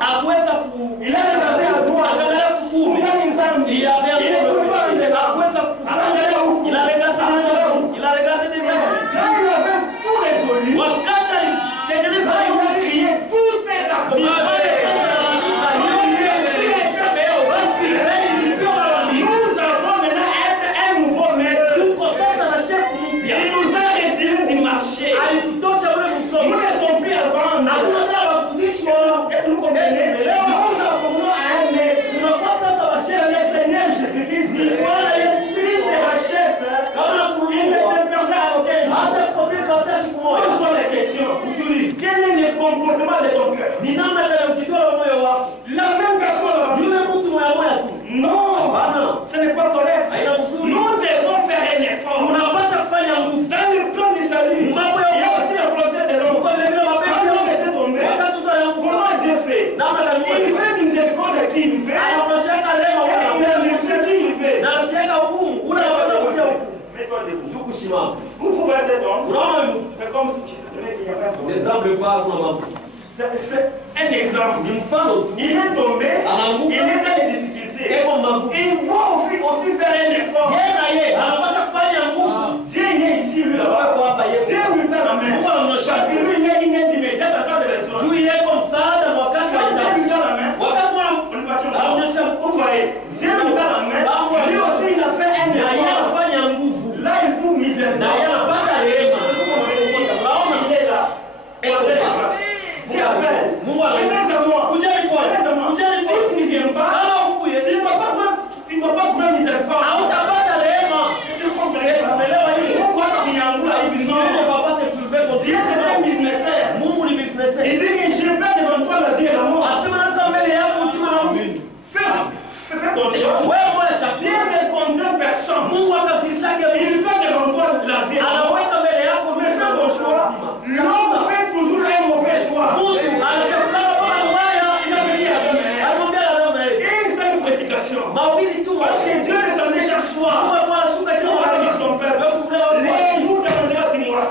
Il a regardé à droite. Il a regardé des mains. Là, il avait tout résolu. Il a crié, tout est accompli. Nous avons maintenant un nouveau maître. Il nous a retiré du marché. Nous ne sommes plus à vendre. Et nous comprenez. Nous avons un maître. C'est le Seigneur Jésus-Christ. Il te rachète. Il ne te perdra à aucun. Pose-moi la question. Quel est le comportement de ton cœur? La même personne. Non, ce n'est pas correct. Nous devons faire un effort. Dans le plan du salut, il y a aussi la volonté de l'homme. Quand était tombé, comment Dieu fait? Il fait miséricorde à qui il veut. Et il remercie qui il veut. Mets-toi debout. Vous pouvez rester donc. C'est comme si il n'y a pas de c'est un exemple. Il est tombé, il est dans les difficultés. Il doit aussi faire un effort. Dieu est ici, lui là-bas. Dieu lui tend la main. Parce que lui, il est immédiat à temps de raison. Quand Dieu lui tend la main, vous voyez, Dieu lui tend la main. Lui aussi, il a fait un effort. Là, il trouve misère. Il est là. Si appelle, si tu ne viens pas, tu ne dois pas trouver miséricorde. Est-ce que vous comprenez ça? Dieu c'est un businessman. Il dit que je vais devant toi la vie et la mort. Fais ton choix. Dieu ne contraint personne. Il peut devant toi la vie et la mort. Mais fais ton choix. L'homme fait toujours un mauvais choix. Il a venu à Adam. Une seule prédication. Parce que Dieu descendait chaque soir. Avec son peuple. Les jours de du mois.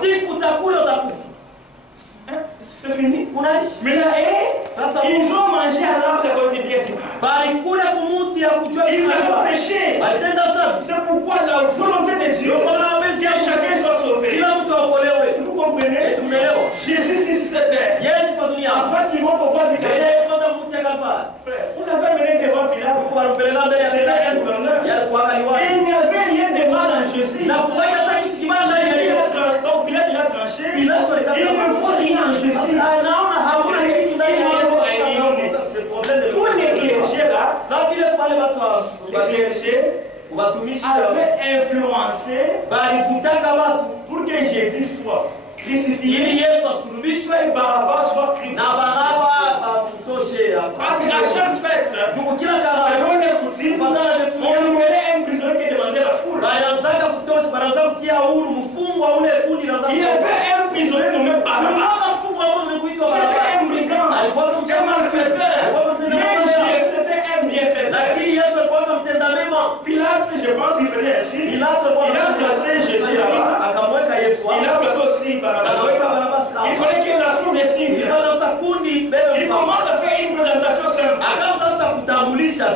C'est fini. Mais là, ils ont mangé à l'arbre de la côté bien du mal. Ils avaient péché. C'est pourquoi la volonté de Dieu, que chacun soit sauvé. Si vous comprenez, Jésus ici sur cette terre. Après qu'il monte au bord du Calvaire. Frère, on avait mené devant Pilate. C'était un gouverneur. Et il n'y avait rien de mal en Jésus. Donc Pilate il a tranché. Il ne faut rien en Jésus. Tous les clergés là, les clergés avaient influencé pour que Jésus soit crucifié et Barabbas soit crucifié. Parce qu'à chaque fête, selon les coutumes, on numérait un prisonnier qui demandait la foule. Il y avait un prisonnier nommé Barabbas. C'était un brigand, un malfaiteur. Mais c'était un bienfaiteur. Pilate, je pense qu'il faisait ainsi. Il a placé Jésus là-bas. Il a placé aussi Barabbas. Il fallait que la foule décide. Il commence à faire une présentation simple.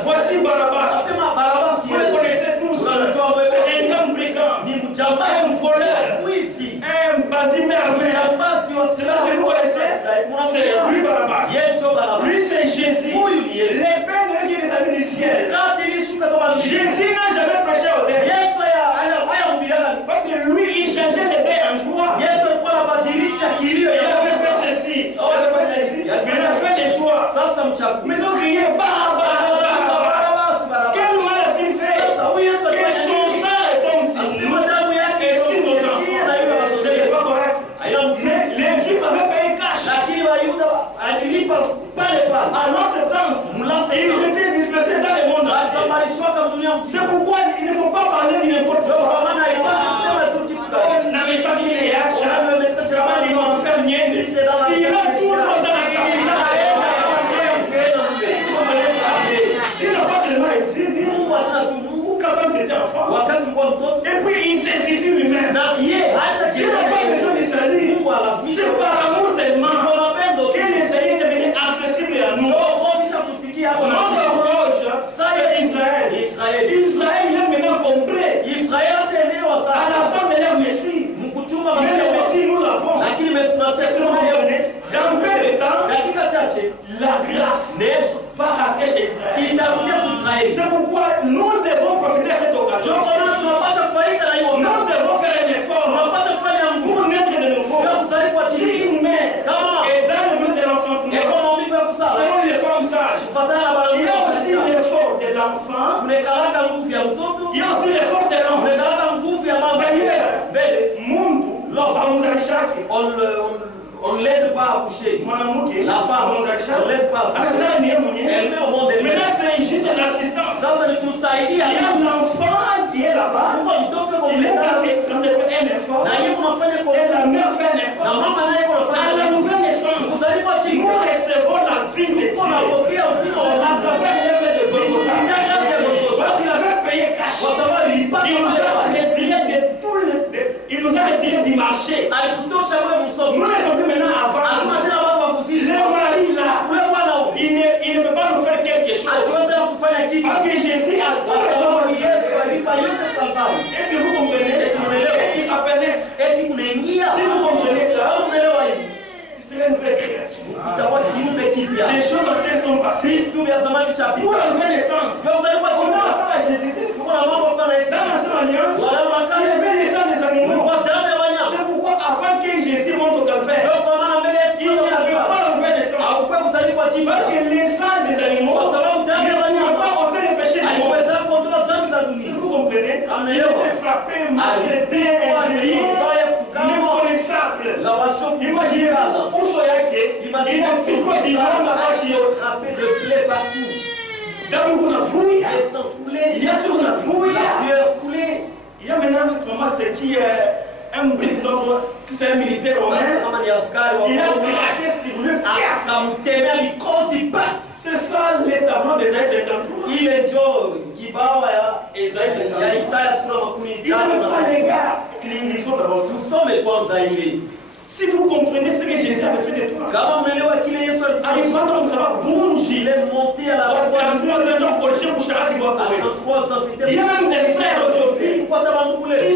Voici Barabbas. Vous le connaissez tous. C'est un grand brigand, un voleur, un bandit armé. C'est là que vous connaissez. C'est lui Barabbas. Lui c'est Jésus. L'épée qui est descendue du ciel. Jésus n'a jamais prêché au deuil. Parce que lui il changeait les deuils en joie. Il avait fait ceci. Il avait fait ceci. Il a fait des choix. Mais on criait Barabbas. Quel mal a-t-il fait? Que son sang est comme si nous. Et si nos enfants. Ce n'est pas correct. Mais les Juifs avaient payé cash. il ne faut pas parler de n'importe quoi. Na message ile yacha. Kama ni mfano nyende. Il a tout dans la capitale. Il n'a pas seulement été quand il était enfant. Et puis il s'est suivi lui-même. Il n'a pas besoin de salut. C'est par amour seulement que le Seigneur est devenu accessible à nous. Notre horloge, c'est Israël. Israël est maintenant complet. À la temps de leur Messie. Mais le Messie, nous l'avons. Dans peu de temps, la grâce va rentrer chez Israël. C'est pourquoi nous devons profiter de cette occasion. Nous devons faire un effort pour naître de nouveau. Si une mère est dans le but de l'enfantement, selon les femmes sages, il y a aussi l'effort de l'enfant. Il y a aussi l'effort de l'homme. D'ailleurs, Mungu, on ne l'aide pas à coucher. La femme, on ne l'aide pas à coucher. Elle met au monde des maintenant, c'est juste l'assistance. Il y a l'enfant qui est là-bas. Il est en train de faire un effort. Et la mère fait un effort. À la nouvelle naissance, nous recevons la vie de Dieu. Parce qu'il avait payé cash. Il nous a retiré du marché. Nous les sommes maintenant avant. Le mari là, il ne peut pas nous faire quelque chose. Parce que Jésus a tout. Est-ce que vous comprenez? Est-ce que ça pénètre? Si vous comprenez ça, c'est une vraie création. Les choses anciennes sont passées. Pour la nouvelle naissance, on a affaire à Jésus-Christ. Dans l'ancienne alliance, il y avait les sangs des animaux. C'est pourquoi avant que Jésus monte au calvaire, il n'y avait pas la nouvelle naissance. Parce que les sangs des animaux n'ont pas ôté le péché du monde. Si vous comprenez, il était frappé, maltraité, injurié, méconnaissable. Imaginez, où soyez-vous, il n'explique pas du monde la vache. Frappé de plaies partout. Dans le fouille, Elles sont coulées. il y a sur la fouille, La sueur coulée. il y a maintenant ce qui est un brick d'ordre, c'est un militaire romain. Il a craché sur le cœur. C'est ça les tableaux des Isaïe 53. Isaïe 53. Il n'a même pas les gars. Ils sont d'abord. Nous sommes Si vous comprenez ce que Jésus avait fait de toi, il est monté à la y a même des frères aujourd'hui qui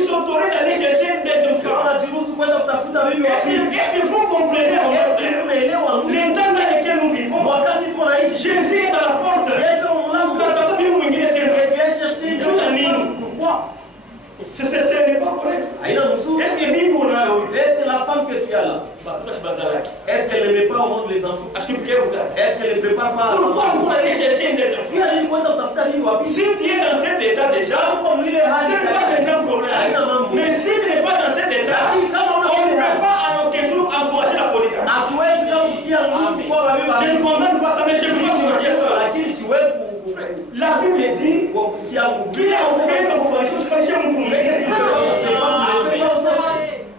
s'autorisent d'aller chercher une deuxième femme. Est-ce que vous comprenez en fait les temps dans lesquels nous vivons? Jésus est à la porte. Pourquoi? Ce n'est pas correct. Est-ce que Bible on a la femme que tu as là, est-ce qu'elle ne met pas au monde les enfants? Est-ce qu'elle ne prépare pas? Pourquoi on peut aller chercher une deuxième femme? Si tu es dans cet état déjà, ce n'est pas un grand problème. Mais si tu n'es pas dans cet état, on ne peut pas à aucun jour encourager la polygamie. Je ne condamne pas ça, mais je peux pas vous dire ça. La Bible dit qui a ouvert comme fâché mon poulet.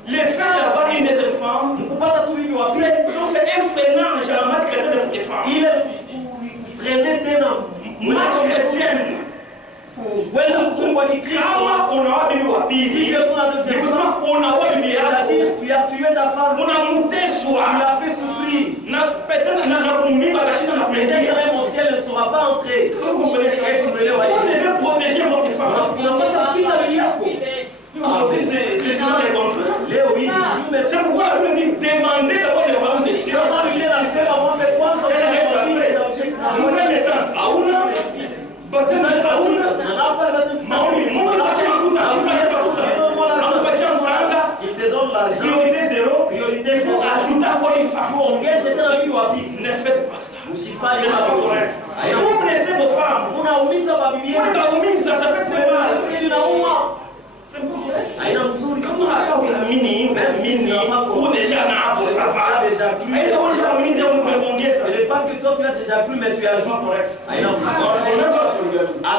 Le fait d'avoir une deuxième femme, c'est un freinage à la masse chrétienne de toutes les femmes. Masse chrétienne. Kama unaoa bibi wa pili, unaoa bibi yako, unamuteswa, na peut-être na kumbiba kashinda na kuingia. Est-ce que vous comprenez ça? Vous devez protéger votre femme. Aujourd'hui, c'est justement les contraires. C'est pourquoi la Bible dit demandez d'abord le royaume des cieux. Nouvelle naissance, auna, baptême auna, maombi, Mungu anapatia mafuta, anapatia mfranga, priorité zéro, il faut ajouter encore une femme. Ne faites pas ça. C'est pas correct. Vous blessez vos femmes. Vous ça fait très mal. C'est pas correct. Comment hata uamini ou déjà na hapo ça va. Aidha unaamini ndio umeongeza. Ce n'est pas que toi tu as déjà cru mais tu as joué correct.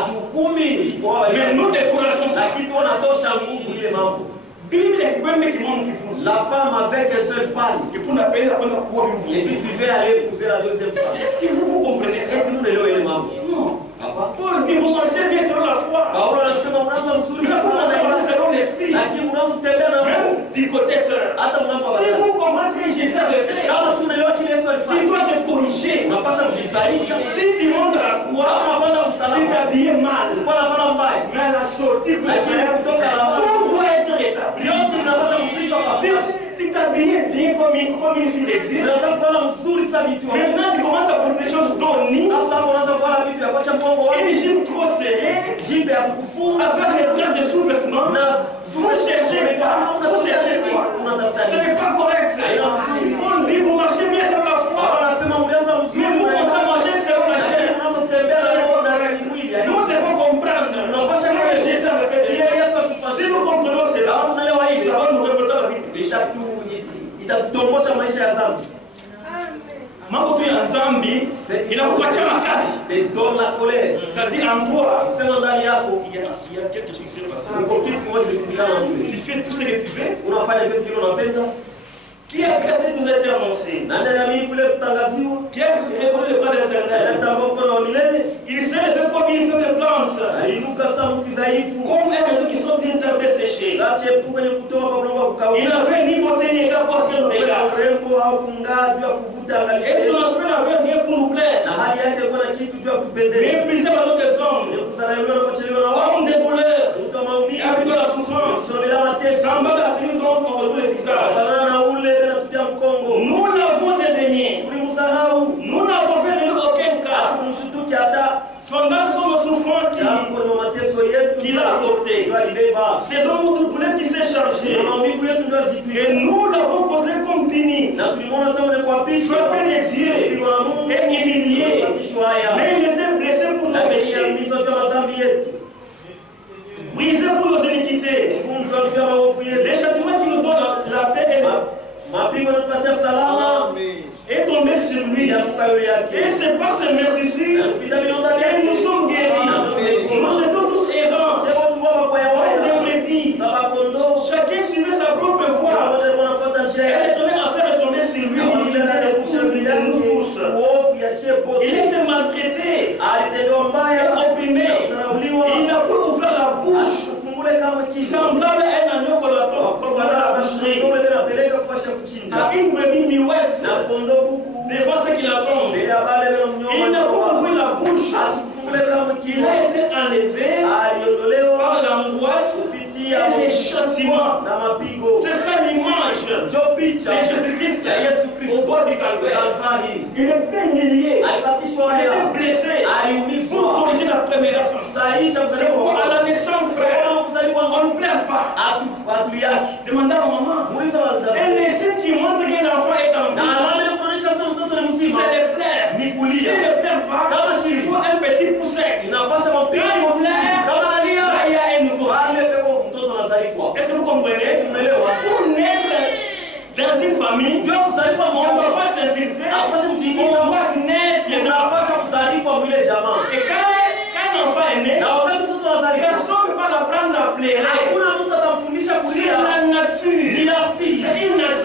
Hatuhukumi. Mais nous décourageons ça. Lakini tunatosha nguvu ile mambo. Bible ekikwembe kimono kifuno. La femme avec un seul pan. Et pour la peine kwenda kuwa bibi. Et puis tu veux aller épouser la deuxième femme. Est-ce que vous comprenez ça? Est-ce que nous leo ile mambo? Non. Hapa. Paul qui vont marcher bien selon la foi. Paulo anasema mnaanza mzuri La foi c'est selon l'esprit. lakini mnaanza kutembea na Mungu. Même du côté sœur. Hata mnapo. Si vous comprenez que Jésus avait fait. Kama tunaelewa kile Yesu Tu alifanya. dois te corriger. Unapaswa kujisahihisha. Si tu montes à la croix, Unapanda tu msalaba. t'habilles mal. Ulikuwa unafanya mbaya. Mais à la sortie, tout doit être établi. Yote inapaswa kurudishwa kwa Kristo. Tu t'habilles bien comme une fille de Dieu. Unaweza kufanya mzuri sana vitu. Maintenant, tu commences à porter des choses données. Sasa hapo unaanza kufanya vitu vya kuacha Mungu wazi. Une jupe trop serrée, Jipe ya kukufunga avec des traces de sous-vêtements. na Vous cherchez quoi? Vous cherchez quoi? unatafuta Ce nini? n'est pas correct. Ça. On dit vous marchez bien sur la foi. Baba anasema mlianza Mais mzuri vous commencez à marcher selon la chair. unaanza kutembea na roho na mwili. Nous devons comprendre ce que Jésus avait fait. Si nous comprenons cela, ça va nous révolter la vie. Itatutombocha maisha ya dhambi. Mambo tu ya Nzambi inakupatia makali. Te donne la colère. C'est-à-dire en toi, Sema ndani yako il y a quelque chose qui s'est passé. ni kitu kimoja kilipitikana na Tu mimi. fais tout ce que tu veux. Unafanya vitu vile unapenda. Qui a fait ce qui nous a été annoncé? Na ndani ya mimi kule kutangaziwa. Qui a reconnu le plan de l'Éternel? Anatambua mkono wa milele. Il s'est levé comme une feuille de plante, Aliinuka sauti dhaifu. comme un oiseau qui sort d'une terre desséchée. Zachepuka kwenye kutoka kwa mlango wa Il kukauka. n'avait ni beauté ni éclat pour attirer le regard. Urembo au kungaa juu ya kuvuta Et angalisho. son esprit n'avait rien pour nous plaire. Na hali yake kuwa na kitu juu ya kupendeza. Mais brisé par nos des hommes, Kusarauliwa na kuachiliwa na wao. homme des douleurs, Mtu wa et maumivu. avec de la souffrance, Kusomela mateso. semblable à celui dont on retrouve le visage. Kufanana na ule bila tupia mkongo. Nous l'avons dédaigné. Ulimsahau. Nous n'avons fait de lui aucun cas. Hakumshutuki hata. Cependant, ce sont nos souffrances Jambo ni mateso yetu. qu'il a apportées. Ndio alibeba. C'est donc notre douleur qui s'est chargé. Na maumivu yetu ndio alijitwika. Et nous l'avons posé comme puni. Na tulimwona sasa ni kuapishwa. Frappé les yeux Kupigwa na Mungu. et humilié. Kupatishwa haya. Mais il était blessé pour nos péchés, Aliumizwa juu ya madhambi yetu. brisé pour nos iniquités. Kufunzwa juu ya maovu yetu. Les châtiments qui nous donnent la paix Mapigo yanatupatia salama. est tombé sur lui. Yafuka yule yake. Et c'est par ses meurtrissures Kupita vidonda que vyake. nous sommes guéris. Nous étions tous errants, Sema watu wao kwa comme yao. des brebis. Saba kondoo. Chacun suivait sa propre voie. Wote wanafuata njia Elle yake. est tombée à faire tomber sur lui. Il était de nous tous. Uovu ya shepo. Il était maltraité, Alitendewa mbaya. opprimé. Kudharauliwa. Il n'a pas ouvert la bouche. Asifungule kama kisu. Semblable à un agneau qu'on attend, comme dans la boucherie. Kondoo ile anapeleka kufasha kuchinja. À une brebis muette, Na kondoo buku. devant ce qui l'attend. Mbele ya bale bila mnyoma. Il n'a pas ouvert la bouche. Asifungule kama Il kisu. a été enlevé Aliondolewa par l'angoisse kupitia et les châtiments. na mapigo. C'est ça l'image Ndio picha de Jésus-Christ ya Yesu au Kristo. bord du calvaire. Calvari. Il était humilié, Alibatishwa il haya. était blessé pour Aliumizwa. corriger la première naissance. Sahisha C'est pourquoi à la naissance, frère, Kama kuzaliwa on ne pleure pas. atu yake. Demandez à maman. Muulize wazazi. Un essai qui montre qu'un enfant est en Na vie, alama ile kuonyesha sasa mtoto ni mzima. c'est le plaire. Ni S'il kulia. ne pleure pas, il faut un petit pouce sec. Inapasa mapigo. Quand il pleure, Kama analia, là, il y a un nouveau. pale peko mtoto anazaliwa. Est-ce que vous comprenez? Pour naître dans une famille, Ndio kuzaliwa on ne mmoja. doit pas s'infiltrer, Hapaswi on kujiingiza. doit naître dans la Inapasa kuzaliwa mwile jamaa. Et quand un enfant est né, Na wakati mtoto anazaliwa, personne ne peut pas l'apprendre à pleurer. hakuna mtu atamfundisha C'est kulia. la Ni nature. asili. C'est une nature.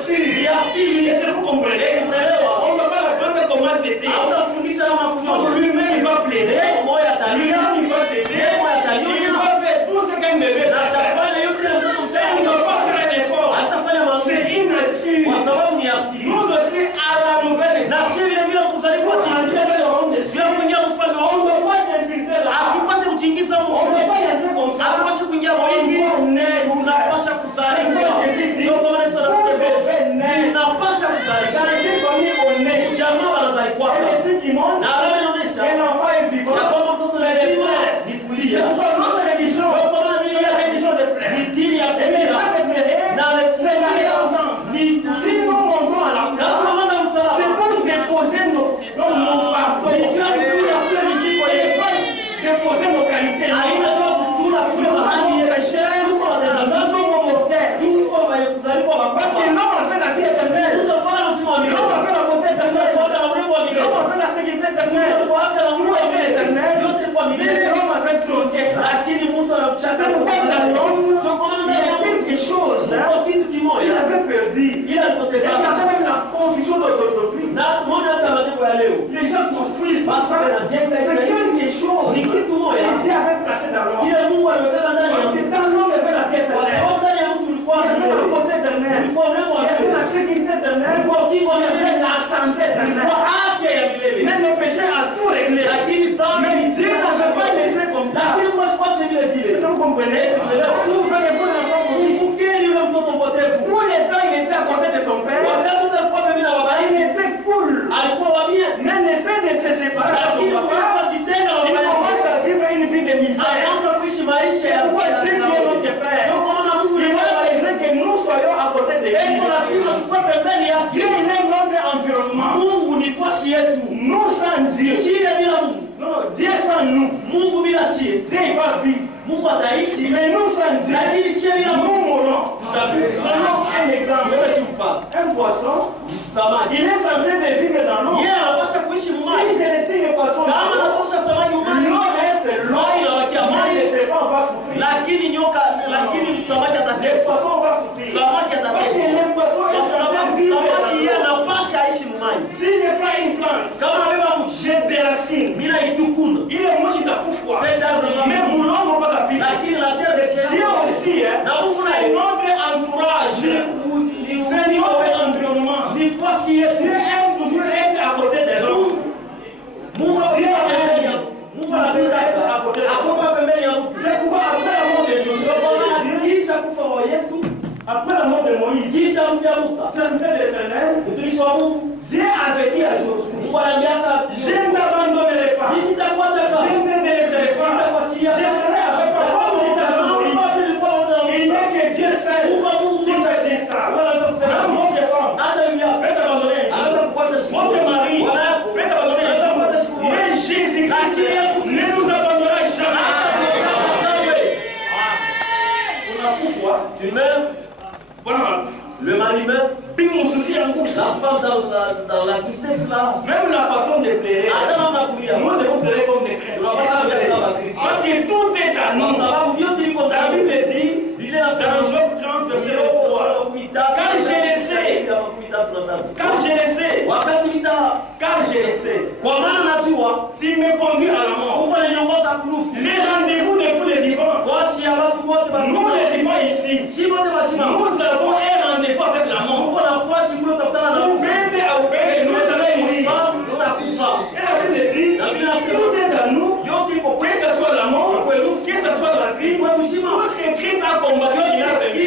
Il y a quand même la confusion d'aujourd'hui. Les gens construisent pas ça. C'est quelque chose. Et Dieu avait placé dans l'homme. Parce que dans l'homme, il y avait la vie éternelle. Il y avait la beauté éternelle. Il y avait la sécurité éternelle. Il y avait la santé éternelle. Mais le péché a tout réglé. Mais Dieu n'a pas laissé comme ça. Vous comprenez? Souvenez-vous de l'enfant Moïse. Tout le temps, il était à côté de son père. Il était cool. Mais le fait de se séparer de son papa, il commence à vivre une vie de misère. C'est pourquoi Dieu qui est notre Père, il va réaliser que nous soyons à côté de lui. Dieu aime notre environnement. Nous sans Dieu. Non, Dieu sans nous. Dieu va vivre. Mais nous sans Dieu, nous mourrons. Donnons un exemple. Un poisson, il est censé vivre dans l'eau. Si je retire le poisson, l'eau reste l'eau. Mais le serpent va souffrir. Le poisson va souffrir. Parce que le poisson est censé vivre dans l'eau. Si je prends une plante, je déracine. Il est moche d'akoufoua. Mais pour l'homme, pas la vie. Dieu aussi, c'est notre entourage. C'est notre environnement. Dieu aime toujours être à côté de l'homme. Dieu aime. C'est pourquoi après la mort de Jésus, après la mort de Moïse, serviteur de l'Éternel, Dieu avait dit à Josué, je ne t'abandonnerai pas, je ne te délaisserai pas, je serai avec toi comme si tu avais Moïse. Il n'y a que Dieu seul qui peut dire ça. Même votre femme peut t'abandonner un jour, votre mari peut t'abandonner un jour, mais Jésus-Christ ne nous abandonnera jamais. On a tout foi. Tu meurs. Le mari meurt. La femme dans la tristesse là. Même la façon de pleurer. Nous devons pleurer comme des chrétiens. Parce que tout est à nous. La Bible dit dans Job 30, verset 3. Car je le sais. Car je le sais. Car je le sais. Tu me conduis à la mort. Les rendez-vous de tous les vivants. Nous les vivants ici. Nous avons un rendez-vous avec la mort. Nous venez à opérer, nous allons mourir. Et la Bible dit, tout est à nous, que ce soit la mort, que ce soit la vie, tout ce que Christ a combattu, il a vaincu.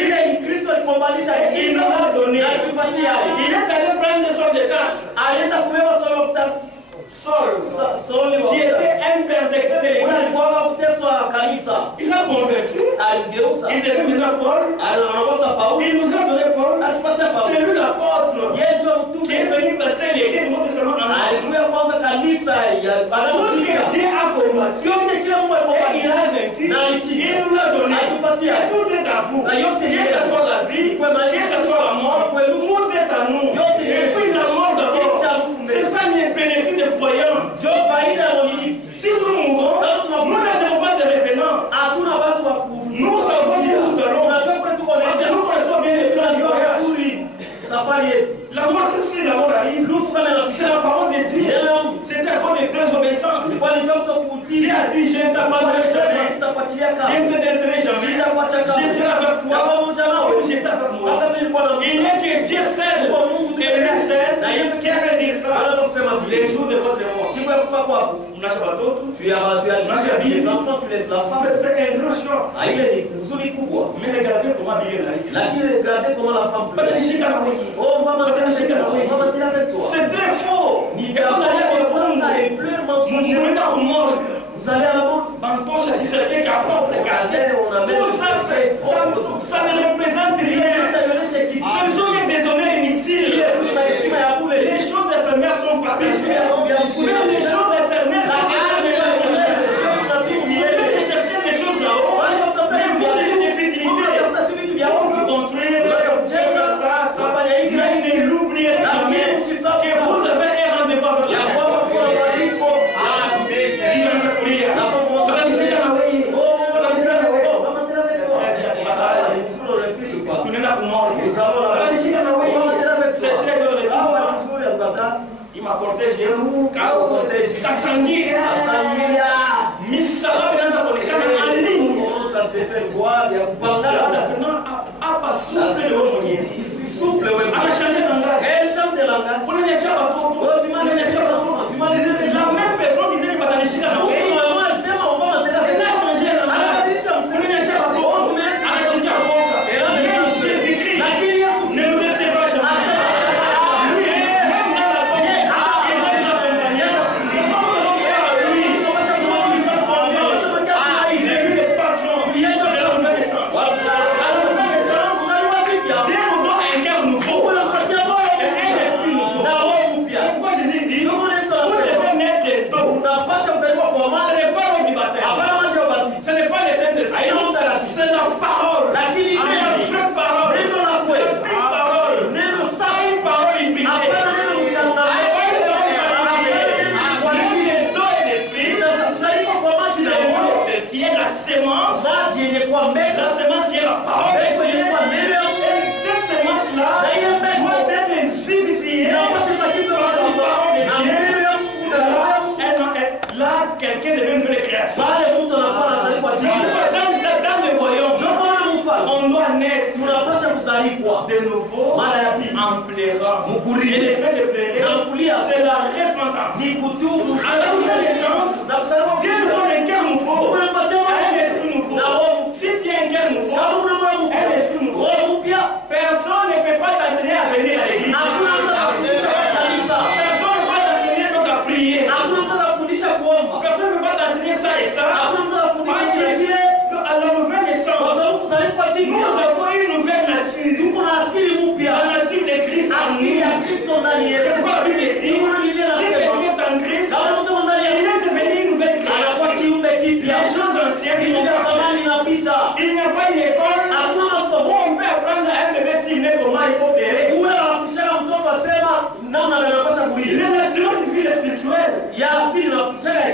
Il nous a donné. Il est allé prendre des sortes de tasses. Saul, qui était un persécuteur de l'église, il a converti, il devait maintenant Paul, il nous a donné Paul, c'est lui l'apôtre qui est venu passer l'église du Nouveau Testament en tout ce que Dieu a combattu, et il a vaincu, il nous l'a donné, et tout est à vous, que ce soit la vie, que ce soit la mort, tout est à nous, et puis la mort d'abord, c'est ça les bénéfices des croyants. Si nous mourons, nous n'avons pas de revenants. Nous savons que nous allons. Parce que nous connaissons bien les plans du voyage. La mort, si la mort arrive, c'est la parole de Dieu. C'était à cause des désobéissances. Dieu a dit, je ne t'abandonnerai jamais. Je ne te détruirai jamais. Je serai avec toi. Je t'ai avec moi. Il n'y a que Dieu seul. Et lui seul qui a dit ça. Les jours de votre mort. Tu as des enfants, tu laisses la femme. C'est un grand choc. Mais regardez comment Bible arrive. Regardez comment la femme pleure. C'est très faux. Vous allez à la mort. Tout ça, ça ne représente rien. Ce sont des honneurs inutiles. Les choses éphémères sont passées. Mais les choses éternelles sont éternelles. Vous devez chercher des choses là-haut. Mais vous cherchez des futilités. On peut construire ça. Mais ne l'oubliez jamais que vous avez un rendez-vous avec la mort. cortège yenu kasangira misala inaanza kuonekana alimu ça se fait voir ya kupangana nasema hapa souple wewe mwenyewe souple wewe anachange langage change de langage unaniacha watoto unaniacha watoto la même personne qui vient batanishika na wewe mama alisema on va m'entendre avec la changer la anabadilisha msemo unaniacha watoto anashikia boka Jésus-Christ lakini Yesu ne nous décevra jamais la semence qui est la parole de Dieu. Et cette semence-là doit être vivifiée par la parole de Dieu. Là, quelqu'un devient une nouvelle création. Dans le royaume, on doit naître de nouveau en pleurant. Et le fait de pleurer, c'est la repentance. À la nouvelle naissance, Dieu nous donne un cœur nouveau, un esprit nouveau. Si tu as un cœur nouveau, un esprit nouveau, personne ne peut pas t'enseigner à venir à l'église. Personne ne peut pas t'enseigner donc à prier. Personne ne peut pas t'enseigner ça et ça. Parce que à la nouvelle naissance, nous avons une nouvelle nature. La nature de Christ en nous. C'est pourquoi la Bible dit, si quelqu'un est en Christ, il est devenu une nouvelle création. Les choses anciennes sont passées. Il n'y a pas une école où on peut apprendre à un bébé s'il naît comment il faut pleurer. Le naturel du fil spirituel.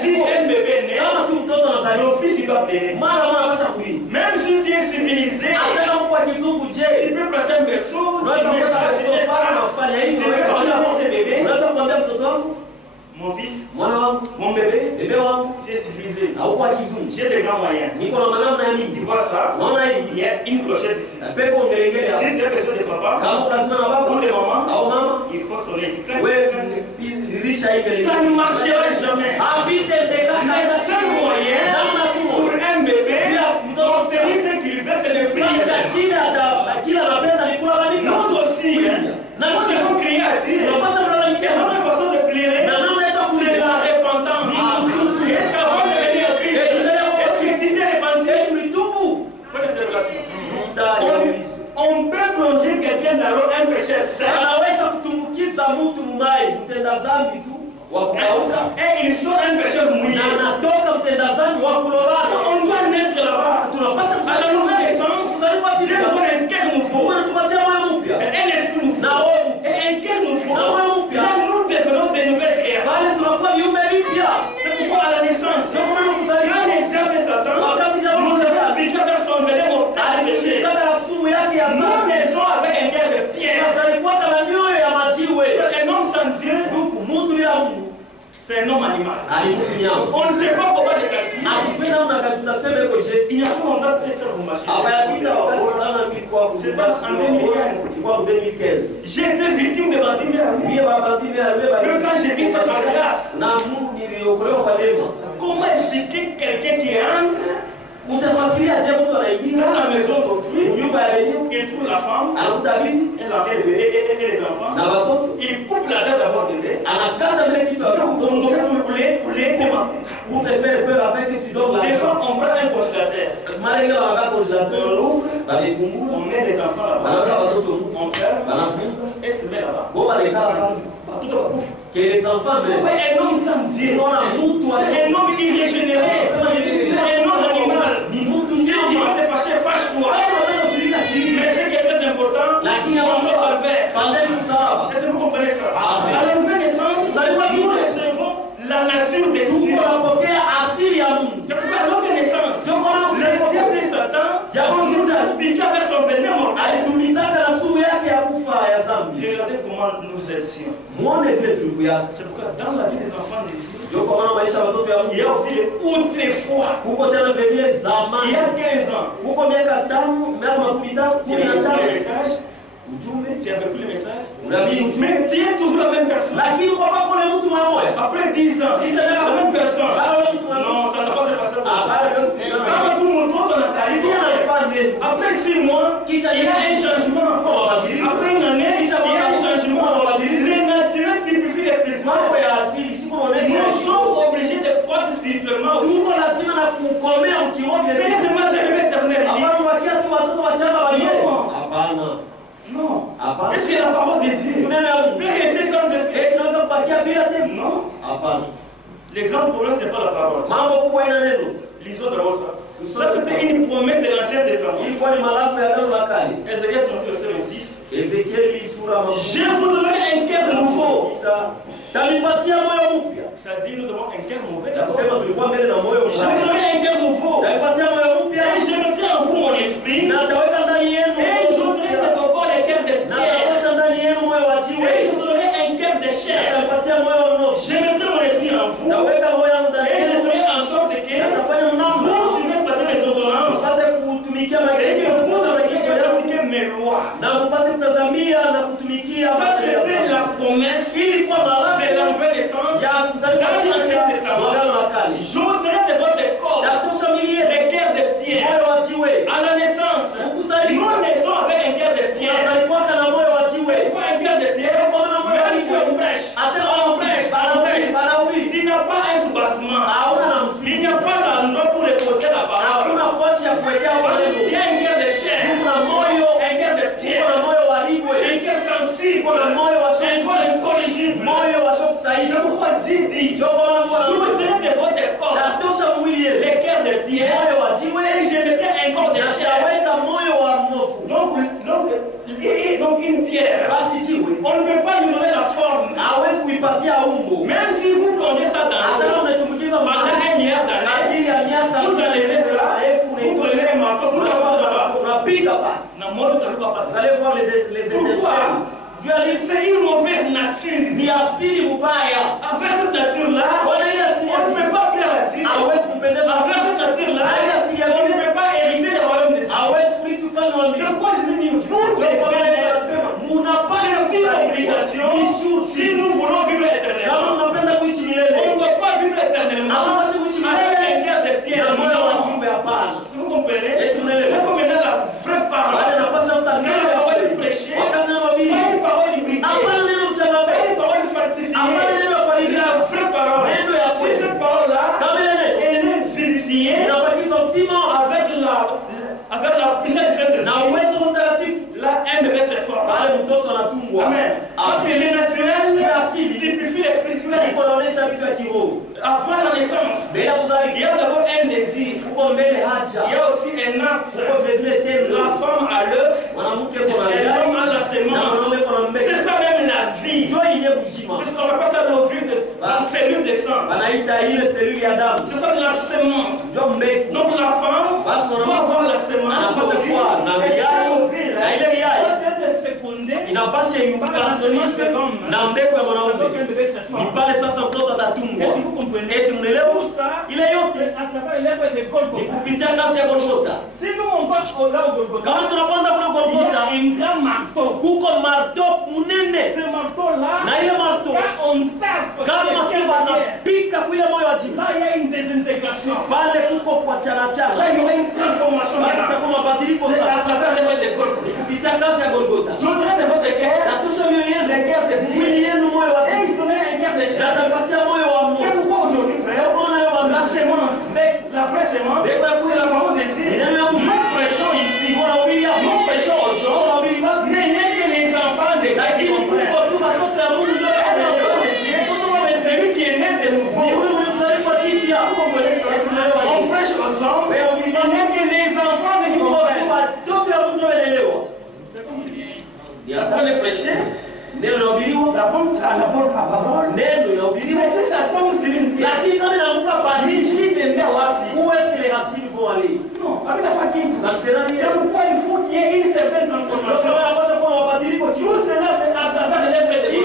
Si un bébé naît, l'office il doit pleurer. Même si tu es civilisé, il peut passer un berceau, mon fils, mon bébé, tu es civilisé. J'ai des grands moyens. Tu vois ça? Il y a une clochette ici. Si tu as besoin de papa ou de maman, il faut sonner ici. Ça ne marchera jamais. Le seul moyen pour un bébé d'obtenir ce qu'il veut, c'est de prier. Nous aussi, nous devons crier à Dieu. Notre façon de pleurer, c'est la repentance. Est-ce qu'avant de venir à Christ, est-ce que tu t'es repenti? On peut plonger quelqu'un dans l'eau, un péché sale. Et il sort un péché mouillé. On doit naître là-bas. À la nouvelle naissance, Dieu nous donne un cœur nouveau, un esprit nouveau, et un cœur nouveau. Là, nous devenons des nouvelles créations. C'est pourquoi à la naissance, quand le diable et Satan nous avons habitués à son venin mortel de péché, nous naissons avec un cœur de pierre. Un homme sans Dieu, c'est un homme animal. On ne sait pas comment le qualifier. Il n'y a pas longtemps que ça vous marchez. C'était en 2015. J'ai été victime de bandits. Quand j'ai vu ça par grâce, comment expliquer quelqu'un qui entre dans la maison d'autrui, il trouve la femme, et les enfants, il coupe la tête d'abord de lait, pour te faire peur afin que tu dormes des fois on prend un congélateur, on l'ouvre, on met les enfants là-bas, on ferme, et se met là-bas. Que les enfants un homme sans Dieu, c'est un homme irrégénéré, c'est un homme animal. Si tu vas te fâcher, fâche-toi. Mais ce qui est très important, on doit pas le faire. Est-ce que vous comprenez ça? À la nouvelle naissance, nous recevons la nature de Dieu. C'est pourquoi à notre naissance, le diable et Satan nous a piqué avec son venin mortel. Regardez comment comment nous étions. C'est pourquoi dans la vie des enfants d'ici, il y a aussi les autrefois. Il y a 15 ans, tu as vécu les messages. Tu as vécu les messages. Mais tu es toujours la même personne. Après 10 ans, la même personne. Non, ça n'a pas se passé comme ça. Quand tout le monde on a sali. Après 6 mois, il y a un changement. Après une année, il y a un changement. Le naturel typifie le spirituel. Nous sommes obligés de croître spirituellement aussi. Mais c'est mal de l'éternel. Non. Est-ce que la parole de Dieu peut rester sans effet? Non. Le grand problème, ce n'est pas la parole. Lisons d'abord ça. Ça, c'était une promesse de l'Ancien Testament. Ézéchiel 38, verset 26. Je vous donnerai un cœur nouveau. C'est-à-dire, nous devons un cœur mauvais d'abord. Je vous donnerai un cœur nouveau. Et je mettrai en vous mon esprit. Et je vous donnerai de vos corps les cœurs de pierre. Et je vous donnerai un cœur de chair. Je mettrai mon esprit en vous. Et je ferai en sorte que vous suivez pas les ordonnances. Et que vous appliquez mes lois. Ça, c'était la promesse de la nouvelle essence dans l'Ancien Testament. J'ôterai de votre corps les cœurs de pierre. À la naissance, nous naissons avec un cœur de pierre. C'est quoi un cœur de pierre? Même si on prêche, il n'y a pas un soubassement. Il n'y a pas l'endroit pour déposer la parole. Il y a un cœur de chair, un cœur de pierre, un cœur sensible, un cœur incorrigible. C'est pourquoi Dieu dit, j'ôterai de votre corps les cœurs de pierre et je mettrai un corps de chair. Donc une pierre, on ne peut pas lui donner la forme. Même si vous plongez ça dans l'eau, pendant 1 milliard d'années, vous enlevez ça, vous prenez un marteau, vous l'avez là-bas. Vous allez voir les étincelles. C'est une mauvaise nature. Avec cette nature-là, on ne peut pas plaire à Dieu. Avec cette nature-là, on ne peut pas hériter le royaume de Dieu. C'est pourquoi je dis, vous devez c'est une obligation si nous voulons vivre éternellement. On ne doit pas vivre éternellement avec un cœur de pierre. Si vous comprenez, il faut maintenant la vraie parole. Quand la parole est prêchée, pas une parole hybride, pas une parole falsifiée, la vraie parole. Si cette parole-là, elle est vérifiée avec la puissance de Saint-Esprit, la haine devait se former. Amen. Parce que le naturel typifie le spirituel. Avant la naissance, il y a d'abord un désir. Il y a aussi un acte. La femme à l'œuf, et l'homme à la sémence. C'est ça même la vie. C'est ce qu'on appelle ça l'ovule, la cellule de sang. C'est ça la sémence. Donc la femme doit avoir la sémence. Et c'est l'ovule. Inapasha yukaniswe na mbeko ya mwanaume. Nipale sasa mtoto atatumwa. Eti mnelewa ile yote ni kupitia kazi ya Golgotha. Kama tunapanda kule Golgotha, kuko marto munene. Na ile marto kama tunapika kule moyo wa jibu. Pale kuko kwa chana. Kama mabadiliko kupitia kazi ya Golgotha. C'est pourquoi aujourd'hui, frère, la sémence, la vraie sémence, c'est la parole de Dieu. Nous prêchons ici, nous prêchons aux autres, mais que les enfants de Dieu qui comprennent. C'est lui qui est né de nouveau. On prêche aux hommes, mais que les enfants de Dieu comprennent. Après le prêcher, la bonne parole, mais c'est ça tombe sur une pierre. Où est-ce que les racines vont aller? Non, c'est pourquoi il faut qu'il y ait une certaine transformation. Tout cela, c'est à travers les lettres de Dieu.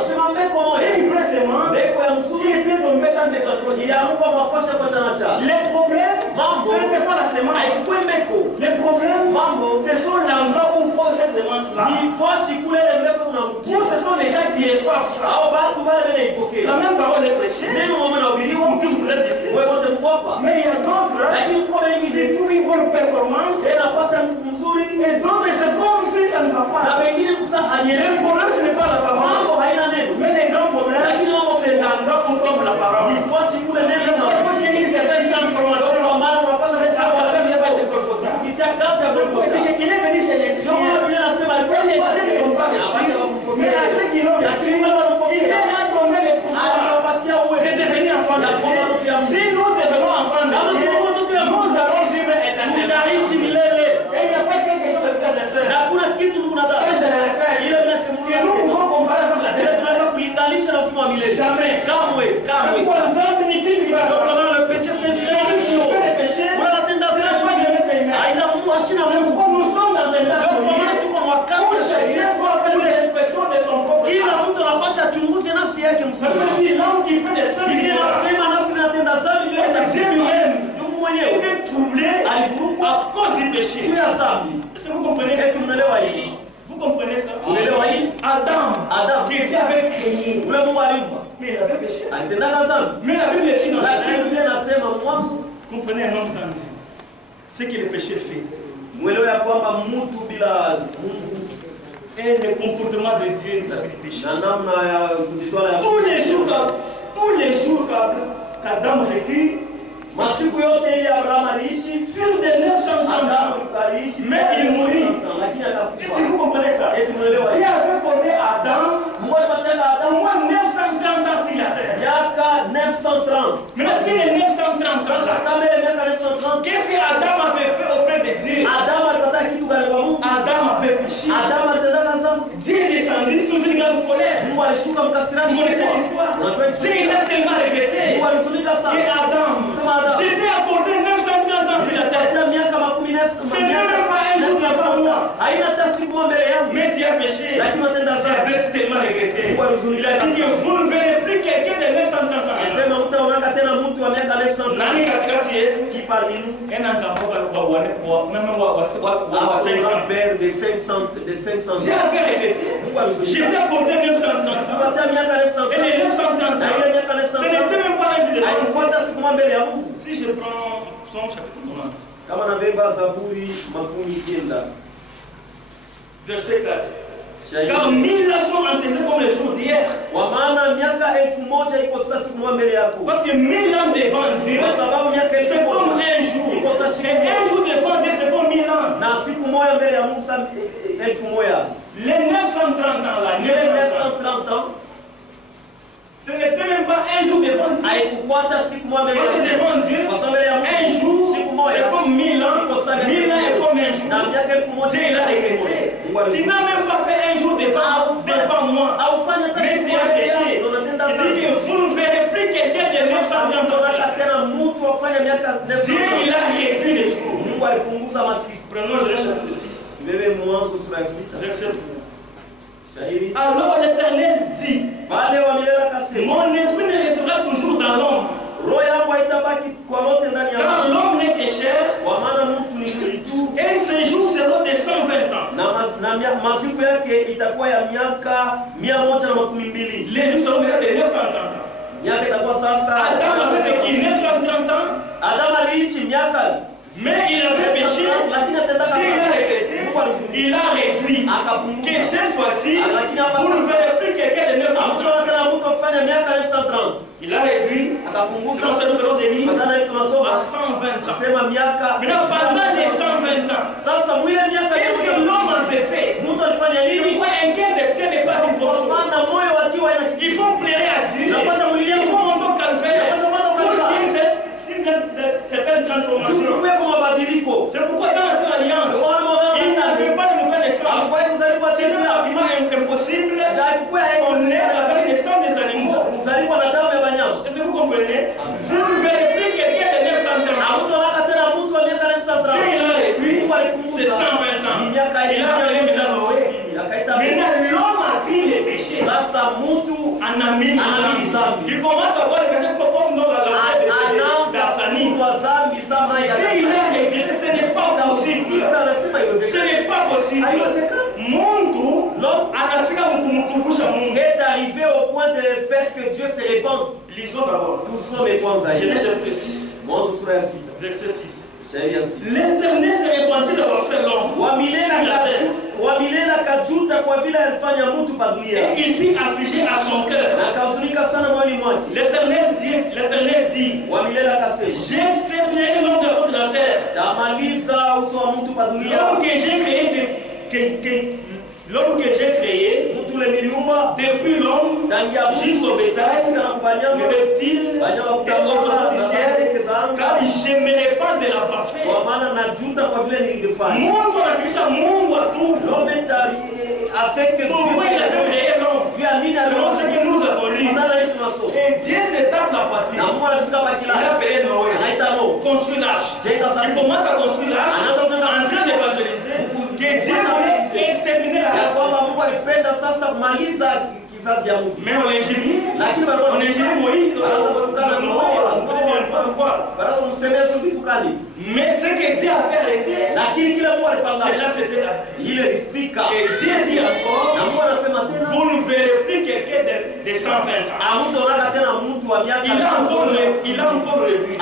Nasema mbeko moja. Et une vraie semence Mbeko ya qui mzuri était tombée dans des endroits. ilianguka mafasi kwa chana cha. Les problèmes, Mambo. ce n'était pas la semence. Haikuwa mbeko. Les problèmes, Mambo. ce sont l'endroit où on pose cette semence-là. Ni fasi kule ile mbeko unaangukia. Nous, ce sont les gens qui reçoivent ça. Hao watu wale wale ipokea. La même parole est prêchée. Neno mama na ubiriwa. Vous êtes ici. Wewe wote mko hapa. Mais il y a d'autres Lakini kwa wengi qui trouvent une bonne performance. napata nguvu nzuri Et d'autres, c'est comme si ça ne va na pas. wengine kusa Le hajielewi. problème, ce n'est pas la parole. Mambo haina neno. Mais les grands problèmes, c'est l'endroit où tombe la parole. Ni fasi kule neno Il na faut qu'il y ait une certaine transformation. kwa maana unapata C'est à travers le pas de Golgotha. kupitia kazi ya Golgotha. Il est venu chez les Ndio siens. maana Biblia inasema alikuwa Et les siens n'ont pas reçu. Mais à ceux qui l'ont reçu, il leur a donné le pouvoir aliwapatia de uwezo devenir enfants de Dieu. Si nous devenons enfants de Dieu, nous allons vivre éternellement. tutaishi milele. Et il n'y a pas quelque chose de frère et de Na sœur. hakuna kitu ndugu na Ça, dada. je le répète. Ile Que mnasimulia nous pouvons comparer avec la ile terre. tunaweza kulinganisha na uzima wa milele. Jamais. Kamwe, C'est kamwe. pour l'exemple ni qui lui va Ndio ça. maana le péché c'est une Celui qui fait le péché, unatenda ce n'est pas dhambi. de l'être humain. Haina Mungu ashina C'est Mungu. pourquoi nous sommes dans un temps Ndio maana souillé tuko où wakati chacun doit faire l'inspection de son propre kila âme. mtu anapaswa achunguze nafsi yake Ça mzuri. veut dire l'homme qui fait des seuls Biblia inasema nafsi inatenda dhambi juu ya Dieu lui-même Mungu mwenyewe est troublé alivurugwa à cause du péché. juu ya dhambi. Est-ce que vous comprenez ça? Eti mnaelewa hili? Vous comprenez ça? Unaelewa hili? Adam, Adam qui Dieu avait créé, ule Mungu alimpa mais il avait péché. alitendaka dhambi. Mais la Bible écrit dans la Lakini Bible, Biblia inasema mwanzo comprenez un homme sans Dieu. Ce que le péché fait. mwelewe ya kwamba mtu bila Mungu Et le comportement de Dieu nous a fait péché. na namna ya kujitwala ya Tous les jours qu'Adam vécut, masiku yote ile Abrahamu aliishi furent de 900 ans. Adamu aliishi Mais il mourut. lakini Est-ce que akakufa. vous comprenez ça? Eti mnaelewa Dieu hili? avait donné à Adam Mungu alipatia au Adamu moins 930 ans sur la terre. miaka 930. Maintenant, si les 930 Sasa ans, kama ile miaka 930 qu'est-ce qu'Adam avait fait auprès de Dieu? Adamu alipata kitu gani kwa Mungu? Adam avait péché. Adamu alitendaka dhambi. Dieu est descendu sous une grande colère. Mungu alishuka mkasirani. Vous connaissez l'histoire? Unajua Dieu il a tellement regretté Mungu alifunika que sana. Adam, Sema Adamu. je t'ai accordé 930 ans sur la terre. Alipatia miaka makumi na C'est même pas un jour avant moi. haina hata siku moja mbele yangu. Mais tu as péché. Lakini watenda Tu dhambi. avais tellement regretté. Mungu alihuzunika Il a dit que sana. vous ne verrez plus quelqu'un de 930 ans. Sema mtaonaka tena mtu wa miaka 930 Nani katikati yetu? kipa nini? Ena ngamoka même wa Hawa 500. père de 500 Dieu ans. avait regretté. Mungu alihuzunika. Je t'ai accordé 930 ans. Alipatia miaka 930. Et les 930 Na ile ans, miaka ce 930 n'était même pas un jour de l'an. haikufuata siku moja mbele ya Mungu. Si je prends Psaume chapitre 90, Kama nabeba Zaburi makumi kenda. verset 4. Shahidi. Car 1000 ans sont enterrés comme les jours d'hier. Kwa maana miaka 1000 iko sasa siku moja mbele yako. Parce que 1000 ans devant Dieu, Kwa sababu miaka c'est 1000 comme un jour. iko sasa siku Et moja. un jour devant Dieu, c'est comme 1000 ans. Na siku moja mbele ya Mungu sasa 1000. Les 930 ans là, Ile 930 ans ce n'était même pas un jour devant Dieu. haikufuata siku moja mbele Parce que ya Mungu. devant Dieu, Kwa sababu mbele ya un Mungu jour, siku moja c'est comme 1000 ans. iko sasa 1000 ans est comme un jour. na miaka 1000 Dieu il a regretté. Tu n'as même pas fait un jour devant moi. haufanya hata Mais siku tu moja as mbele péché. yako. Unatenda Il dhambi. dit que vous ne verrez plus quelqu'un de 930 ans. Unataka tena mtu afanye miaka Dieu 930. il a réduit les jours. Mungu alipunguza masiku. Prenons Genèse chapitre 6. Bebe Mwanzo sura ya 6. Verset 3. Shahidi. Alors l'Éternel dit, Baada ya milele akasema, mon esprit ne restera toujours dans l'homme, roho yangu haitabaki kwa lote ndani ya car Mungu. l'homme n'est que chair, Kwa maana mtu ni mwili tu et ses jours seront de 120 ans. na masiku yake itakuwa ya miaka 120. Les jours seront de 930 ans. Miaka itakuwa sasa. Adam avait vécu 930 ans, Adam aliishi miaka mais il avait péché. lakini atataka Dieu il a regretté, Mungu alifunika. il a réduit. Que Akapunguza. cette fois-ci, vous ne verrez plus quelqu'un de 930 ans. Hakuna tena mtu afanya miaka 930. Il a réduit, Akapunguza. selon ce numéro de vie, Fatana hivi tunasoma à 120 ans. sema miaka. Maintenant, pendant les 120 ans, Sasa mwile miaka qu'est-ce que l'homme avait fait? mtu alifanya nini? Pourquoi un cœur de cœur n'est pas une bonne Kwa chose? maana moyo wa jiwa ina Il faut plaire à Dieu. Na kwanza mwili Il yako faut monter au calvaire. Na kwanza monter au Pour calvaire. qu'il y ait certaines transformations. Tukuwe kwa mabadiliko. C'est pourquoi dans cette alliance, il n'avait pas de nouvelle naissance. Afai kuzaliwa C'est tena. pratiquement impossible Haikuwa qu'on naisse avec le sang des animaux. kuzaliwa na damu ya wanyama. Est-ce que vous comprenez? Vous ne verrez plus quelqu'un de 900 ans. Hakutonaka tena mtu wa miaka 930. Dieu il a réduit, Mungu alipunguza. c'est 120 Ni ans. miaka Il a appelé déjà Noé. Akaita Maintenant, l'homme a pris les péchés. sasa mtu Lisons d'abord. Tusome kwanza Genèse chapitre 6, Mwanzo sura ya 6. verset 6. L'Éternel s'est répandu d'avoir fait l'homme. Wamilela kajuta kwa vile alifanya mtu pa dunia. Et il fit affliger à son cœur. Na kahuzunika sana moyoni mwake. L'Éternel dit, Wamilela akasema, j'exterminerai l'homme de la terre. Tamaliza uso wa mtu pa dunia. L'homme que j'ai créé, depuis l'homme jusqu'au bétail, le reptile, et aux oiseaux du ciel, car je ne me répands de l'avoir fait. Mungu anafikisha Mungu atubu. Pourquoi il avait créé l'homme? Selon ce que nous avons lu. Et Dieu s'étape la patrie. Il a appelé Noé. Construit l'arche. Il commence à construire l'arche en train d'évangéliser. Que Dieu avait exterminé la race. Mais on l'ingénie. On ingénie Moïse. Mais ce que Dieu a fait arrêter, cela c'était la vie. Et Dieu dit encore, vous ne verrez plus quelqu'un de 120 ans. Il a encore revu.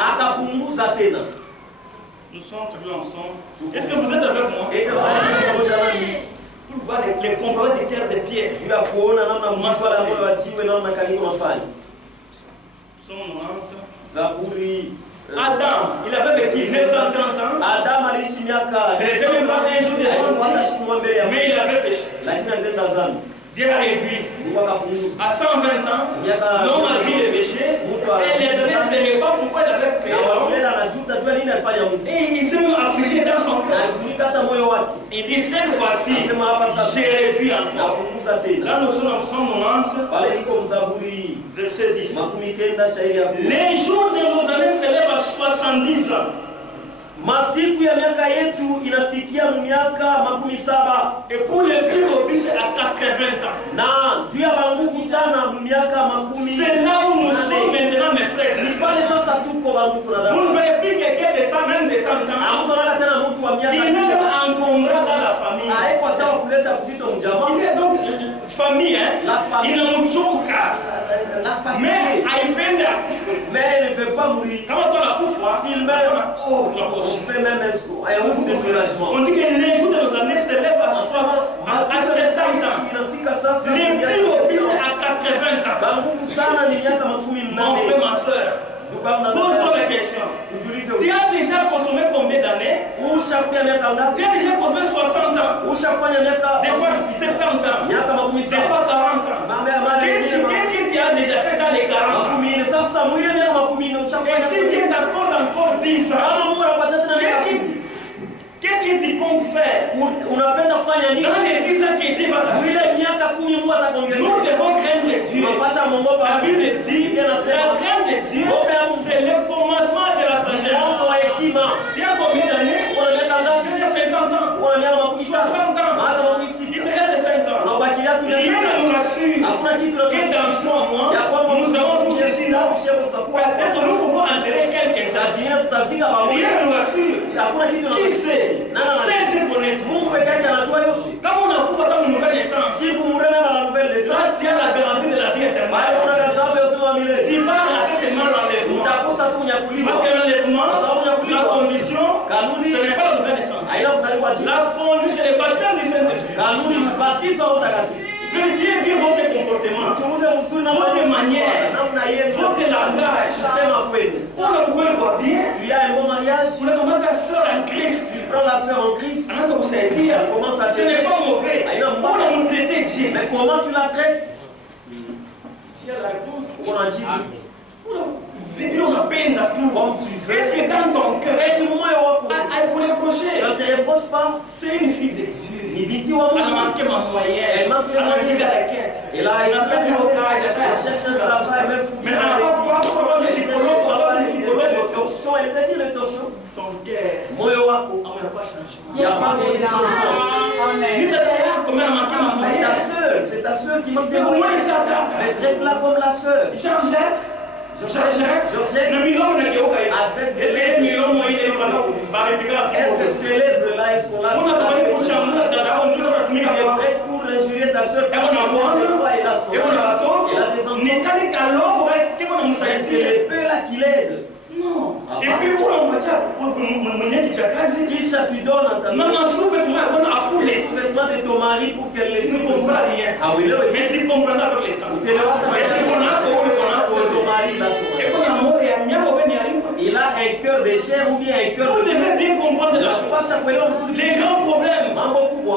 Nous sommes toujours ensemble. Est-ce que vous êtes avec moi? Pour voir les combats des terres de pierre. Adam, il avait vécu 930 ans. C'est même pas un jour de mais il avait péché. Dieu a réduit à 120 ans. L'homme a vu le péché. Et les deux ne savaient pas pourquoi il avait créé l'homme. Et il s'est même affligé dans son cœur. Il dit cette fois-ci, j'ai réduit encore. Là nous sommes au 90, verset 10. Les jours de nos années s'élèvent à 70 ans. Masiku ya miaka yetu inafikia miaka 17. Et pour les plus obéis à 80 ans. Na juu ya banguvu sana miaka 10. C'est là où nous sommes maintenant mes frères. Vous ne voyez plus quelqu'un de 100, même de 100 ans. Il est même encombré dans la famille. Il est donc famille, hein. Il ne nous choque. Mais il peine à coucher. Mais il ne veut pas mourir. Quand on a couché, s'il meurt, on fait même un découragement. On dit que les jours de nos années s'élèvent à 70 ans. Les plus obéis à 80 ans. Mon frère, ma soeur, pose-toi la question. Tu as déjà consommé combien d'années? Tu as déjà consommé 60 ans. Des fois 70 ans. Des fois 40 ans. Qu'est-ce que tu as déjà fait dans les 40 ans? Et si tu es d'accord encore 10 ans, qu'est-ce que tu comptes faire? Dans les 10 ans qui étaient nous devons craindre Dieu. La Bible dit, la crainte de Dieu, c'est le commencement de la sagesse. Tu as combien d'années? Il y a 50 ans, 60 ans, il te reste 5 ans. Rien ne nous rassure que dans ce moment, nous avons tous ceci là. Peut-être nous pouvons enterrer quelques-uns. Rien ne nous rassure. Qui sait? C'est Dieu connaît tout. Quand on a pouvoir dans une nouvelle naissance, là tu as la garantie de la vie éternelle. Tu vas rater seulement l'enlèvement. Parce que l'enlèvement, la condition, ce n'est pas la nouvelle naissance. La condition, c'est le baptême du Saint-Esprit. Vérifiez bien votre comportement, votre manière, votre langage. Pour le pouvoir voir bien, tu as un bon mariage, pour le ta soeur en Christ. Tu prends la soeur en Christ. Ce n'est pas mauvais. Pour nous traiter Dieu. Mais comment tu la traites? Tu as la réponse. Pour la dire. On a peine à tout. Comme tu veux. Est-ce que dans ton cœur, pour les prochains, ça ne te reproche pas. C'est une fille de Dieu. Elle a manqué ma moyenne. Elle m'a fait la quête. Elle a été au travail. Elle cherche un travail. Mais elle n'a pas pour le diplôme, pour avoir le diplôme. Elle t'a dit le torchon. Ton cœur. Moi, on n'a pas changé. Il n'y a pas de changement. Ta soeur, c'est ta soeur qui manque de moyens. Mais traite-la comme la soeur. Georgette, le million n'est pas est-ce que le million est-ce que ce lèvre-là, est-ce qu'on l'a fait pour injurer ta soeur? Et on a des Non. Et puis, on va dire, Kisha tu donnes ta vêtements de ton mari pour qu'elle les tu ne comprends rien. Ah oui, là, oui. Mais tu comprends avec les temps. Et c'est qu'on a ton mari là. Et qu'on a mort et à Niamo il a un cœur de chair ou bien un cœur vous de devez bien comprendre la chose. Les grands problèmes,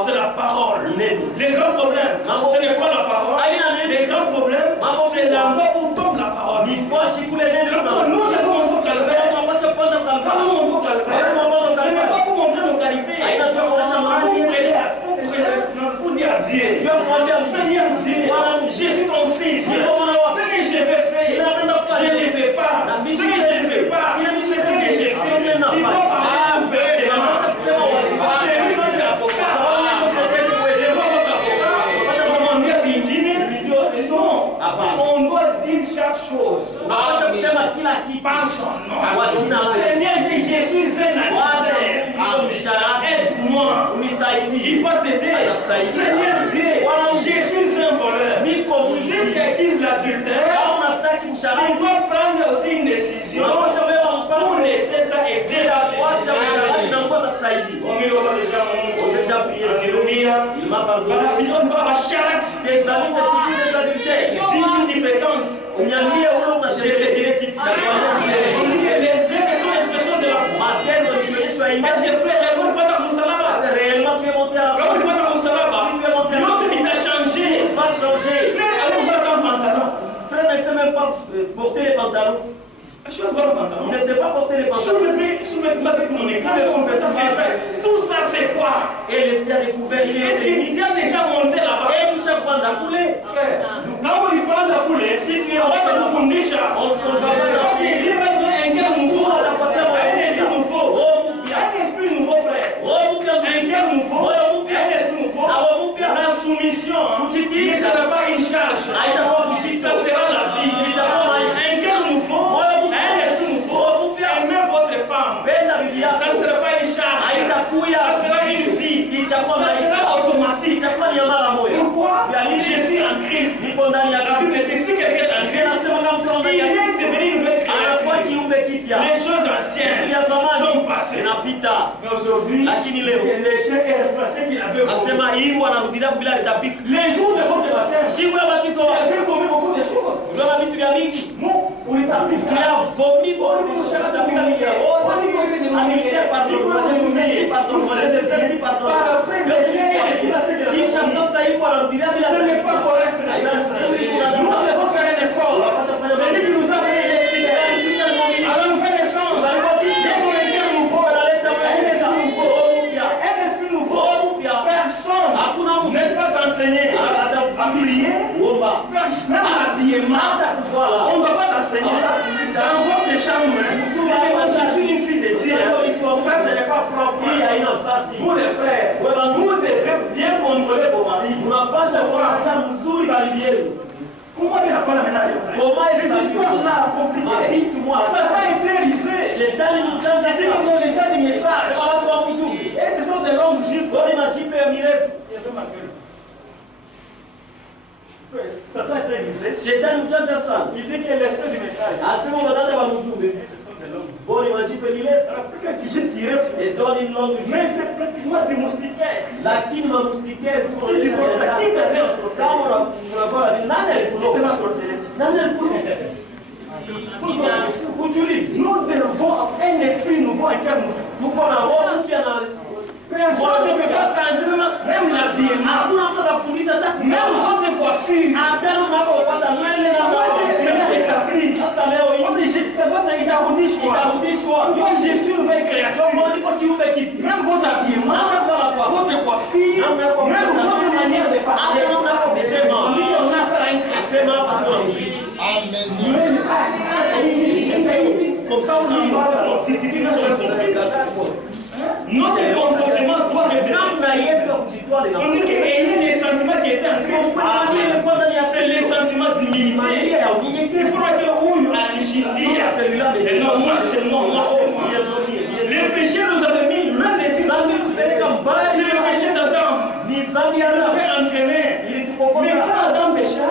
c'est la parole. Les grands problèmes, ce n'est pas la parole. Les grands problèmes, c'est l'endroit où tombe la parole. Nous devons monter au calvaire. Quand nous montons au calvaire, ce n'est pas pour montrer nos qualités. C'est pour dire à Dieu, Seigneur Dieu, je suis ton fils. Ce que je vais faire, je ne le fais pas. Ce que je ne fais pas, c'est ce que j'ai fait. Il doit parler c'est lui notre avocat. On doit dire chaque chose par son nom. Seigneur, que je suis un adversaire. Aide-moi. Il va t'aider. Seigneur Dieu, je suis un voleur. Si tu acquises l'adultère, il doit prendre aussi une décision pour laisser ça exercer. Il m'a pardonné. Tes amis, c'est toujours des adultères. Parce que frère, réellement tu es monté à la croix. il t'a changé. Va changer. Frère ne sait même pas porter les pantalons. Il ne sait pas porter les pantalons. Tout ça c'est quoi? Et laissé à découvert. Est-ce qu'il a déjà monté là-bas? Et tout ça prend à couler. Quand on lui parle de couler, si tu es en train de fonder ça, on va pas Dieu va donner un cœur nouveau. Un esprit nouveau. Un esprit nouveau, frère. Un cœur nouveau. Un esprit nouveau. La soumission, ne sera pas une charge. Ça sera la vie. Un cœur nouveau. Un esprit nouveau. Aimez votre femme. Ça ne sera pas une charge. Ça sera une vie. Ça sera automatique. Pourquoi? Je suis en Christ. Si quelqu'un est en Christ, il est devenu une nouvelle créature. Les choses anciennes sont passées. Mais aujourd'hui, les chiens et les passés qu'il avait voulu. Les jours de votre baptême, il a fait vomir beaucoup de choses. Non, pour les tapis. Tu as vomi beaucoup de choses. Ce n'est pas correct. Nous devons faire un effort. C'est lui qui nous a donné l'électricité. Alors nous faisons des chances. Un esprit nouveau. Personne n'est pas d'enseigner à prier. Même l'habillement. On ne doit pas t'enseigner ça. Dans votre chambre, je suis une fille de Dieu. Ça, ce n'est pas propre. Vous les frères, vous devez bien contrôler vos maris. Comment il a fait la ménage? Les histoires-là compliquées. Satan est risé. Ils ont déjà des messages. Et ce sont des longues jupes. Satan est risé. Il dit que l'esprit du message. Et ce sont des longues. Mais c'est pratiquement des moustiquaires. Si tu penses à qui t'avait en sorcellerie, nous devons un esprit nouveau, un cœur nouveau. Personne ne peut pas penser, même l'habillement, même votre coiffure. C'est votre itarudishwa. Moi, je suis une nouvelle créature. Même votre habillement, votre coiffure, même votre manière de parler. On dit qu'on a affaire à une créature. Amen. Comme ça, on y va. Notre comportement doit revenir. On dit qu'il y a des sentiments qui étaient en Christ. C'est les sentiments d'humilité. Il faudra que vous agishindia. Et non, moi c'est moi, moi c'est moi. Les péchés nous avaient mis loin des yeux. C'est le péché d'Adam. Nous avait entraîné. Mais quand Adam pécha,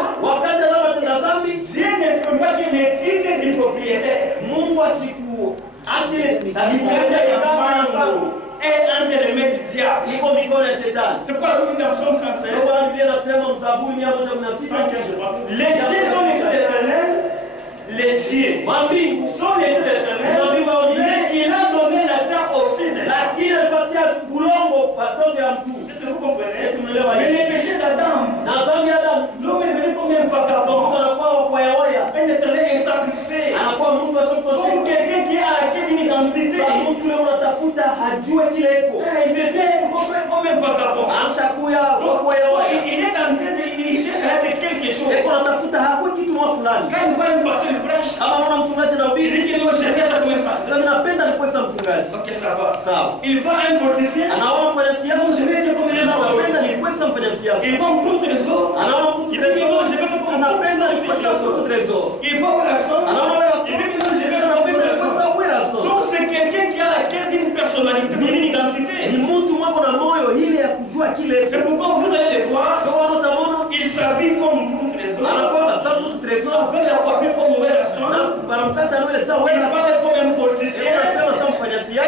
Dieu ne peut pas qu'il ait quitté du propriétaire. est entre les mains du diable. C'est pourquoi la Bible dit dans Psaume 116. Les cieux sont les yeux de l'Éternel. Les cieux sont les yeux de l'Éternel. Il a donné la terre aux fidèles. Est-ce que vous comprenez? Mais les péchés d'Adam, l'homme est venu comme un vagabond, un éternel insatisfait, comme quelqu'un qui a acquis une identité. Il devient comme un vagabond. Il est en train de chercher à être quelque chose. Quand il voit un pasteur de prêche, il dit qu'il doit chercher à être comme un pasteur. Ok, ça va. Il voit un politicien, je vais être comme un politicien. Il voit un coup de trésor, il dit qu'il doit, je vais être comme un trésor. Il voit un garçon, il dit qu'il doit, je vais être comme un trésor. Donc c'est quelqu'un qui a acquis une personnalité, une identité. C'est pourquoi vous allez les voir, ils s'habillent comme beaucoup de trésors. Avec la coiffure comme un garçon. Il parle comme un politicien. Et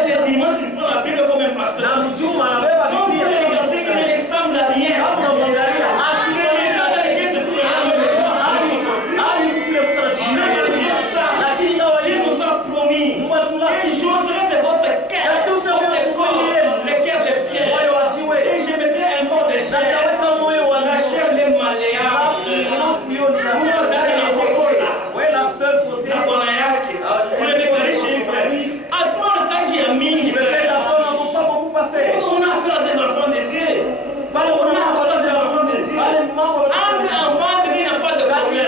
les dimanches, il prend la Bible comme un pasteur. Quand vous regardez, il ne ressemble à rien. C'est l'état de l'église de tous les hommes. Dieu nous a promis et j'ôterai de votre cœur les cœurs de pierre et je mettrai un corps de chair. La chair les malléables. Vous regardez la cocola, la bonayaki, vous le déclarez chez une frère. À toi le cas j'ai mis. On a affaire à des enfants désirés. On a affaire à des enfants désirés. Entre enfants, il n'y a pas de problème.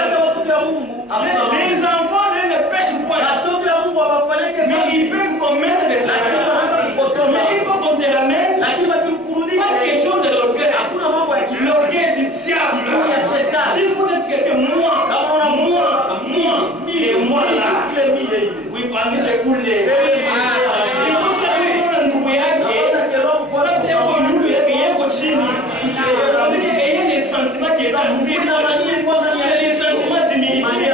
Les enfants ne pêchent point. Mais ils peuvent commettre des erreurs. Mais il faut qu'on te ramène pas quelque chose de l'orgueil. L'orgueil du diable. Si vous êtes quelqu'un, moi et moi là. Oui, parmi ces coulées. Il faut que vous ayez des sentiments qui sont nourris. C'est les sentiments d'humilité.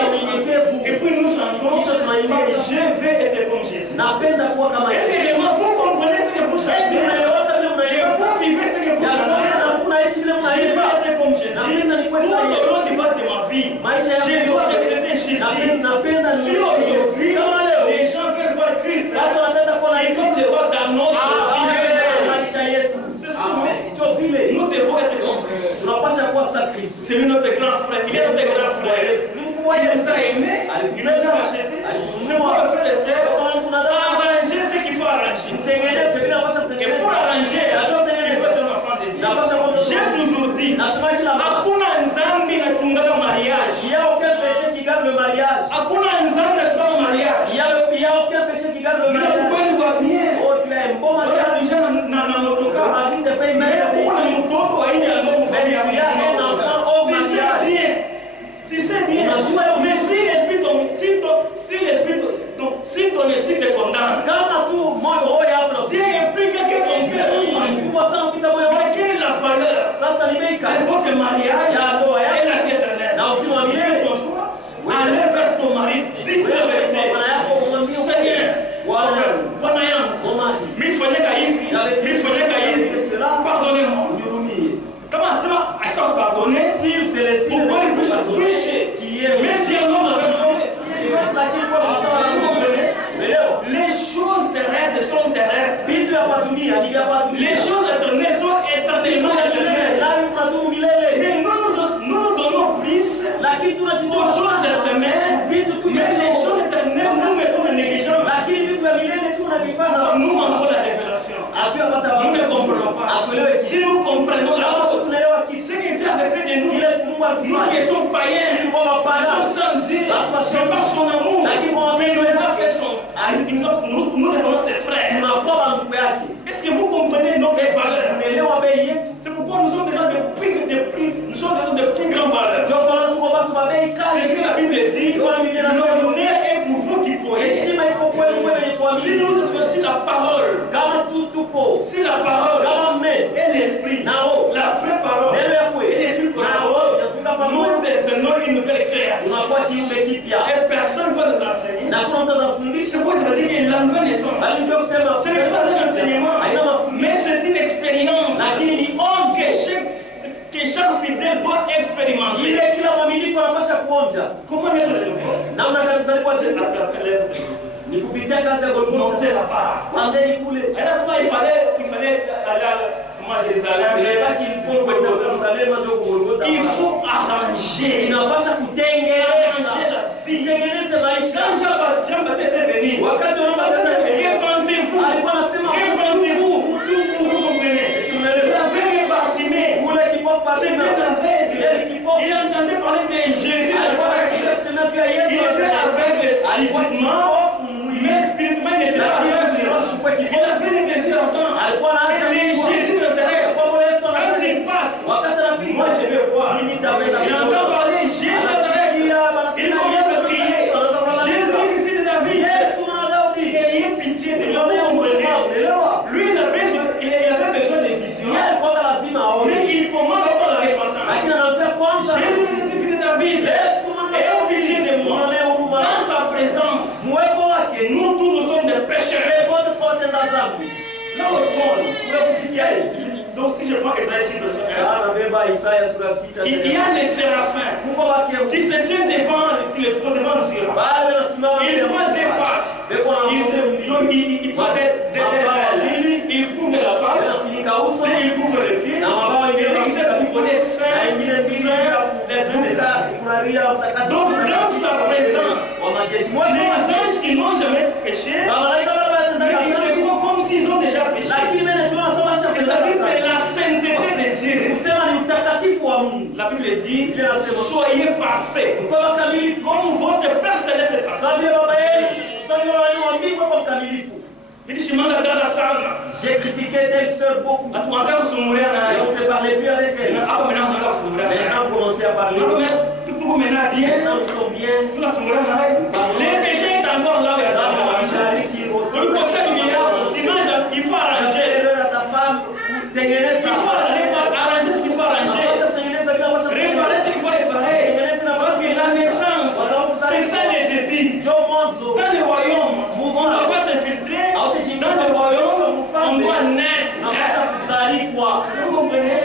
Et puis nous chantons, je vais être comme Jésus. Est-ce que vous comprenez ce que vous chantez? Et vous vivez ce que vous chantez? Je vais être comme Jésus. Tout au long du reste de ma vie, je dois refléter Jésus. Si aujourd'hui, les gens veulent voir Christ, ils doivent le voir dans notre vie. C'est ce que nous devons être comme Christ. C'est notre grand frère. Il est notre grand frère. Il nous a aimés, il nous a achetés. C'est pour le faire les sœurs, arranger ce qu'il faut arranger. Et pour arranger, il faut être un enfant de Dieu. J'ai toujours dit, hakuna nzambi inachunga mariage. Il n'y a aucun péché qui garde le mariage. Hakuna nzambi inachunga mariage. Il n'y a aucun péché qui garde le mariage. Mais pourquoi il voit bien? Oh, tu es un bon mariage. Na motoka. Marie te paye même. Mais pourquoi le motoka a été un bon mariage? Il y a un enfant au mariage. Tu sais bien. Mais si ton esprit te condamne, Dieu implique que ton cœur. Mais quelle est la valeur? Il faut que le mariage et la vie éternelle. Fais ton choix. Allez vers ton mari. Dis-lui la vérité. Seigneur, pardonnez-moi. Comment ça va? À chaque pardonner? Pourquoi il peut pécher? Mais Dieu non avec vous. Les choses terrestres sont terrestres. Les choses éternelles sont éternellement éternelles. Mais nous donnons plus aux choses éternelles. Mais les choses éternelles, nous mettons en négligence. Nous manquons la révélation. Nous ne comprenons pas. Si nous comprenons la chose, ce que Dieu avait fait de nous, nous qui étions païens, nous sommes sans Dieu, mais par son amour, il nous a fait son. Nous devons ses frères. Est-ce que vous comprenez notre valeur? C'est pourquoi nous sommes des gens de plus grandes valeurs. Qu'est-ce que la Bible dit? L'honneur est pour vous qui croyez. Si nous si la parole et l'esprit, la vraie parole et l'esprit, nous devenons une nouvelle création. tunakuwa kiumbe kipya. Et personne ne peut nous enseigner. Na kuna mtu atafundisha. C'est pourquoi tu me dis qu'il y a la nouvelle naissance. Bali ndio kusema Ce n'est pas un enseignement, haina mafundisho, mais c'est une expérience lakini ni onje. que chaque fidèle doit expérimenter. Ile kila mwaminifu anapaswa kuonja. Comment naître de nouveau? Namna gani mzaliwa C'est tena? la l'œuvre de nouveau. Ni kupitia kazi ya Golgotha. Monter là-bas. Pandeni kule. Et là, il fallait aller à Jérusalem. C'est pas qu'il faut kwenda Yerusalemu ndio Golgotha. Il faut arranger. Inapaswa Arranger la vie. kutengeneza maisha. Quand Jean-Baptiste était venu, Wakati wanaombatana répandez-vous. alikuwa anasema Répandez-vous. utubu. Vous comprenez? L'aveugle Bartimée, Ule kipofu c'était Bartima. un aveugle. Yeye kipofu. Il entendait parler de Jésus. Alikuwa anasema juu ya Yesu. Il était aveugle Alikuwa physiquement, kipofu mwili. mais spirituellement il n'était pas aveugle. Il avait le désir d'entendre. Alikuwa anaacha Mais Mungu. Jésus ne savait pas. Kwa Yesu Quand anasema il passe, wakati anapita moi je vais voir. mimi nitaenda Il entend parler Jésus de Nazareth. Il commence à crier. Jésus est le fils de David. Yesu mwana wa Daudi. Ayez pitié de nous. Unaelewa? Lui, il avait besoin de vision. Yeye alikuwa lazima aone. Mais il commande par la repentance. Lakini anasema kwanza Jésus est le fils de David. Yesu mwana wa Ayez Daudi. pitié de moi. Muonee huruma. Dans sa présence, Muwepo wake nous tous nous sommes des pécheurs. wote tunatenda dhambi. Là au trône, Kule kupitia Yesu. donc si je prends Isaïe 6, verset 1, Anabeba Isaya sura 6. il y a les séraphins Mungu wake qui se tiennent devant le trône devant Dieu. bado anasimama Ils voient des faces. Ils voient des ailes. Ils couvrent la face. Et ils couvrent les pieds. Et ils se couvrent les seins, les deux. Donc dans sa présence, les anges qui n'ont jamais péché, ils se voient comme s'ils ont déjà péché. C'est-à-dire c'est la sainteté de Dieu. La Bible dit, soyez parfaits, comme votre Père Céleste est parfait. Il dit, J'ai critiqué telle sœur beaucoup. Et on ne s'est parlé plus avec elle. Maintenant, vous commencez à parler. Maintenant, nous sommes bien. Les péchés sont encore là. Il faut arranger. Il faut arranger ce qu'il faut arranger. Réparer ce qu'il faut réparer. Parce que la naissance, c'est ça les débits. Dans le royaume, on ne doit pas s'infiltrer. Dans le royaume, on doit naître. Vous comprenez?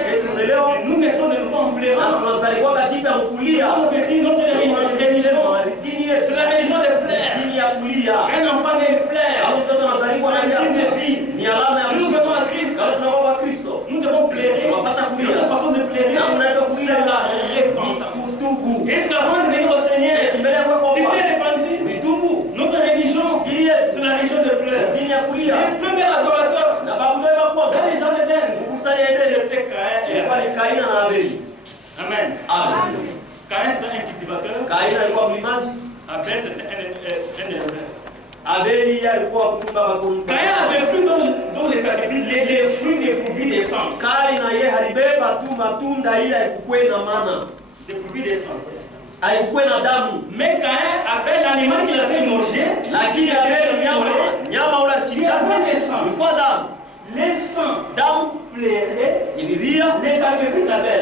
Nous naissons de nouveau en pleurant. C'est la religion de plaire. Un enfant de plaire. C'est un signe de vie. Si nous venons à Christ, nous devons plairer. La façon de plairer, c'est la repentance. Est-ce qu'avant de venir au Seigneur, tu t'es répandu? Notre religion, c'est la religion de plaire. Les premiers adorateurs, dans les gens de c'était Caïn et Abel. Amen. Caïn c'était un cultivateur. Abel c'était un éleveur. Caïn avait plus dans les sacrifices les fruits dépourvus des sangs. Dépourvus des sangs. Mais Caïn, Abel, l'animal qu'il avait mangé, il avait des sangs. Les sangs pleuraient, les sacrifices d'Abel.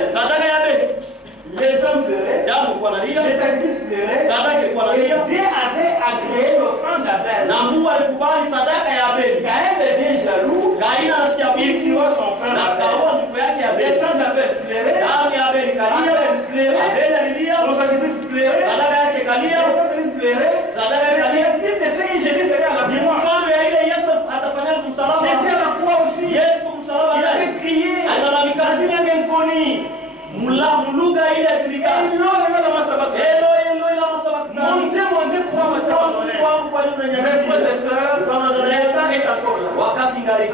Les hommes pleuraient, les sacrifices pleuraient, et Dieu avait agréé l'offrande d'Abel. Caïn devient jaloux, il tuera son frère Abel. Les sangs d'Abel pleuraient, Abel pleurait, son sacrifice pleurait, son sacrifice pleurait. C'est le type de ce que Jésus faisait à la croix. Jésus à la croix aussi, il avait crié, Jésus n'avait inconnu. Muluga ile ajulikana. Mon Dieu, pourquoi m'as-tu abandonné? Mes frères et sœurs, le temps est encore là.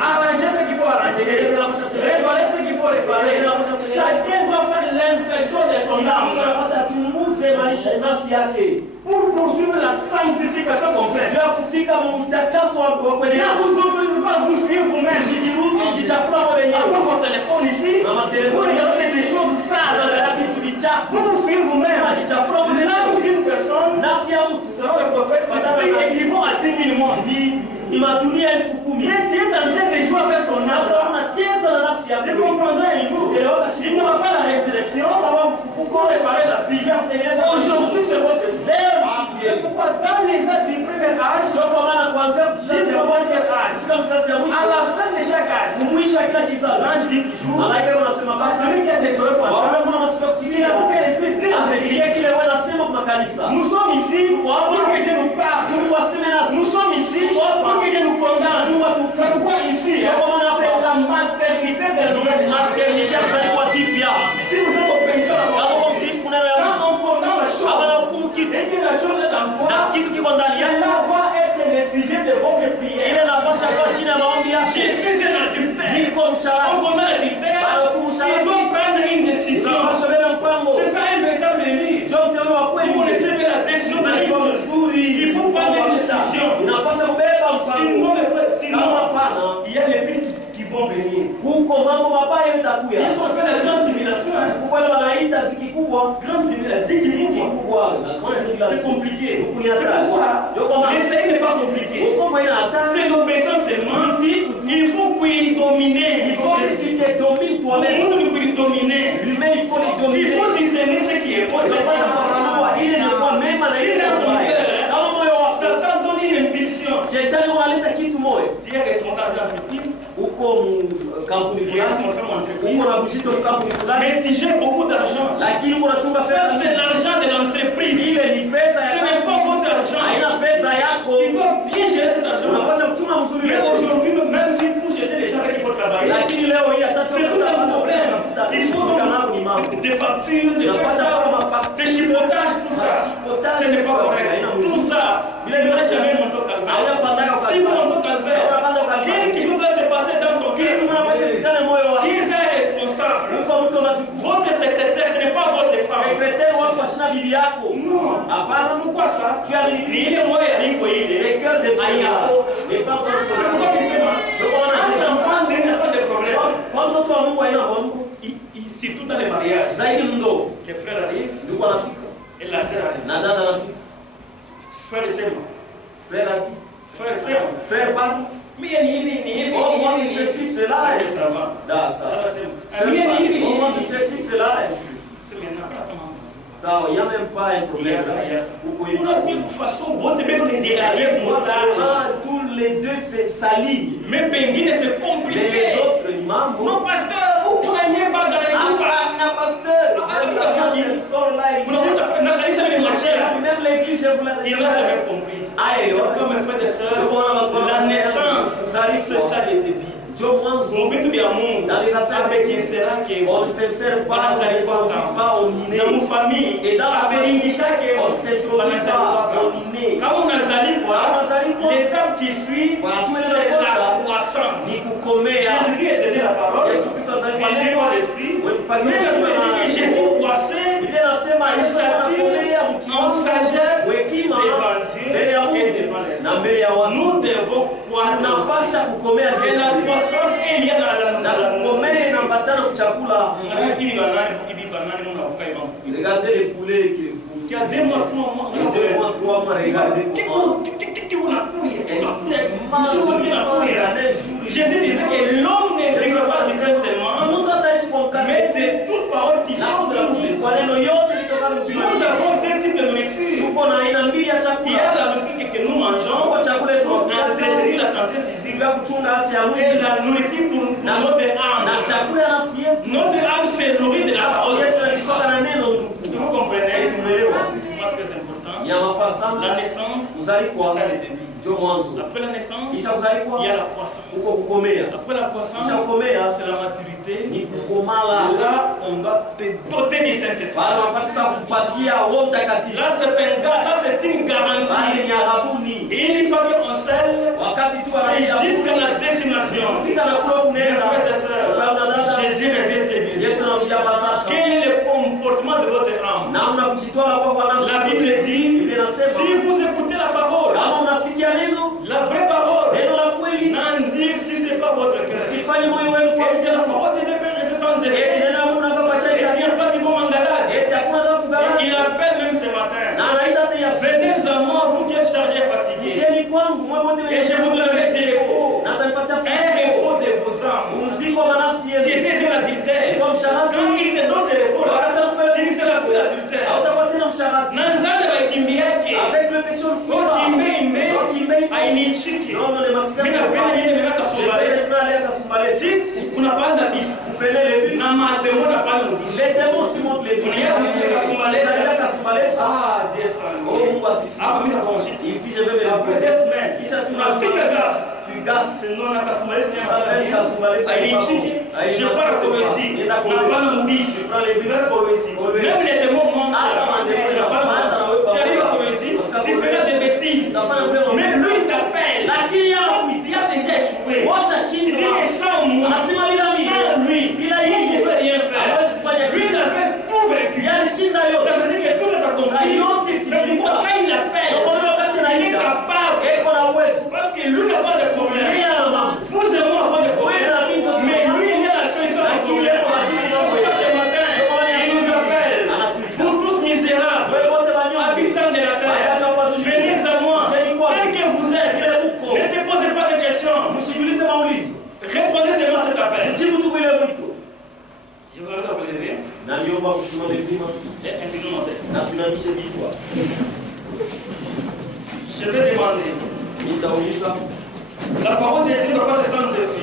Arranger ce qu'il faut arranger. Réparer ce qu'il faut réparer. Chacun doit faire l'inspection de son âme pour poursuivre la sanctification complète. Ne vous autorisez pas à vous suivre vous-même. Après votre téléphone ici, vous regardez des choses sales. Vous vous suivez vous-même. L'âme d'une personne, selon le prophèt, c'est équivaut à 10 000 mondes. ni madunia 10,000. Mais tu es en train de jouer avec ton âme. Sasa unacheza na nafsi yako. Tu comprendras un jour. Il n'y aura pas la résurrection. Pour réparer la vie. Aujourd'hui, c'est votre jour. C'est pourquoi dans les âges du premier âge, jusqu'au dernier âge, à la fin de chaque âge, l'ange dit qu'il joue. Celui qui a des oreilles pour entendre, il a fait l'esprit de nous sommes ici pour que Dieu nous parle. Nous sommes ici pour que Dieu nous condamne. C'est pourquoi ici, c'est la maternité de la nouvelle génération. Si vous êtes au pays, quand on condamne la chose, et que la chose est en toi, cela doit être le sujet de votre prière. Je suis un adultère. On condamne l'adultère. Il doit prendre une décision. C'est ça un véritable vie. Si vous laissez la décision de vie, il faut prendre une décision. Sinon, il y a les pays qui vont venir. Ils sont appelés la grande tribulation. Grande tribulation, c'est compliqué. L'essai n'est pas compliqué. C'est l'obéissance seulement. Il faut qu'il domine. Il faut que tu te domines toi-même. Il faut discerner ce qui est bon. Satan donne une impulsion. Tu es responsable de l'entreprise. Mais tu gères beaucoup d'argent. Ça, c'est l'argent de l'entreprise. Ce n'est pas votre argent. Tu dois bien gérer cet argent. Mais aujourd'hui, même si vous gérez les gens avec qui il faut travailler, c'est tout un problème. Il faut donc des factures, des chipotages, tout ça. Ce n'est pas correct. Tout ça, il ne va jamais monter au calvaire. Si vous montez au calvaire, quelque chose doit se passer dans ton cœur. Qui est responsable? Votre secrétaire, ce n'est pas votre femme. Non. Pourquoi ça? Il est mort et il est c'est pourquoi tu sais, un enfant n'a pas de problème. Surtout dans les mariages. Les frères arrivent et la sœur arrive. Frère et sœur. Frère et sœur. Frère, pardon. Mais il moi c'est ceci, cela. Ça va. Moi c'est ceci, cela. C'est maintenant. Ça, il n'y a même pas un problème. De toute façon, votre même tous les deux s'alignent. Mais Benguine, c'est compliqué. Les autres, non, pasteur, vous prenez pas dans les groupes. Même l'église, je vous l'ai dit. Il n'a jamais compris. Comme un frère et sœur, la naissance, c'est ça les débits. Dans les affaires on ne se sert pas, on y dans nos familles et dans la famille, on ne s'introduit pas, on y naît. Quand on a l'étape qui suit, c'est la croissance. Jésus-Christ est donné la parole, Jésus par l'esprit, mais Jésus croissait en sagesse devant Dieu et devant les hommes. Nous devons croître. Et la croissance est liée à la regardez les poulets qui a 2 mois, 3 mois, regardez. Jésus disait que l'homme ne vivra pas du pain seulement, mais de toutes paroles qui sont de la bouche de Dieu. Nous avons 2 types de nourriture. Il y a la nourriture que nous mangeons pour entretenir la santé physique et la nourriture pour notre âme. Notre âme se nourrit de la parole. Si vous comprenez, c'est pas très important. La naissance, c'est ça les débits. Après la naissance, il y a la croissance. Après la croissance, c'est la maturité. Là, on va te doter du Saint-Esprit. Là, c'est une garantie. Et une fois qu'on scelle, c'est jusqu'à la destination. Mes frères et sœurs, Jésus revient très bien. Quel est le comportement de votre âme? La Bible dit, si vous écoutez la parole, la vraie parole, n'en dire si ce n'est pas votre cœur. Est-ce que la parole devait rester sans effet? Est-ce qu'il n'y a pas du bon mangalade? Il appelle même ce matin. Venez à moi, vous qui êtes chargés et fatigués, et je vous donnerai usharati. Nanzale bakimbiake. Avec le péché on fuit. Okimbe ainichiki. Non, non, les maximum. Mina pena yeye menaka sombale. Si unapanda bisi. Prenez les bus. Na mademo na panda bisi. Les démons si montent les bus. Ah, Dieu soit loué. Ah, mimi nakonji. Ici je vais me Après 2 semaines. Ici tu Na piga gaffe. tu gaffes. Sinon na kasumale ni Kasumale. ainichiki. Je pars Kowezi. Na panda bisi. Prends les bus. Kowezi. Même les démons montent. Tu fais des bêtises. Mais lui t'appelle. Il a déjà échoué. Il dit que sans moi, sans lui, il ne peut rien faire. Lui, il a fait tout vaincu. Ça veut dire que tout est accompli. C'est pourquoi quand il appelle, il est capable. Parce que lui n'a pas de problème. Vous et moi avons des problèmes. Mais lui, il a la solution à problème. Ce matin, il nous appelle. Vous tous misérables, habitants de la terre, venez à moi. Tel que vous êtes, ne déposez pas de questions. Répondez seulement à cet appel. Je vous invite à vous lever. Et inclinons nos têtes. Je vais demander. La parole de Dieu ne doit pas descendre.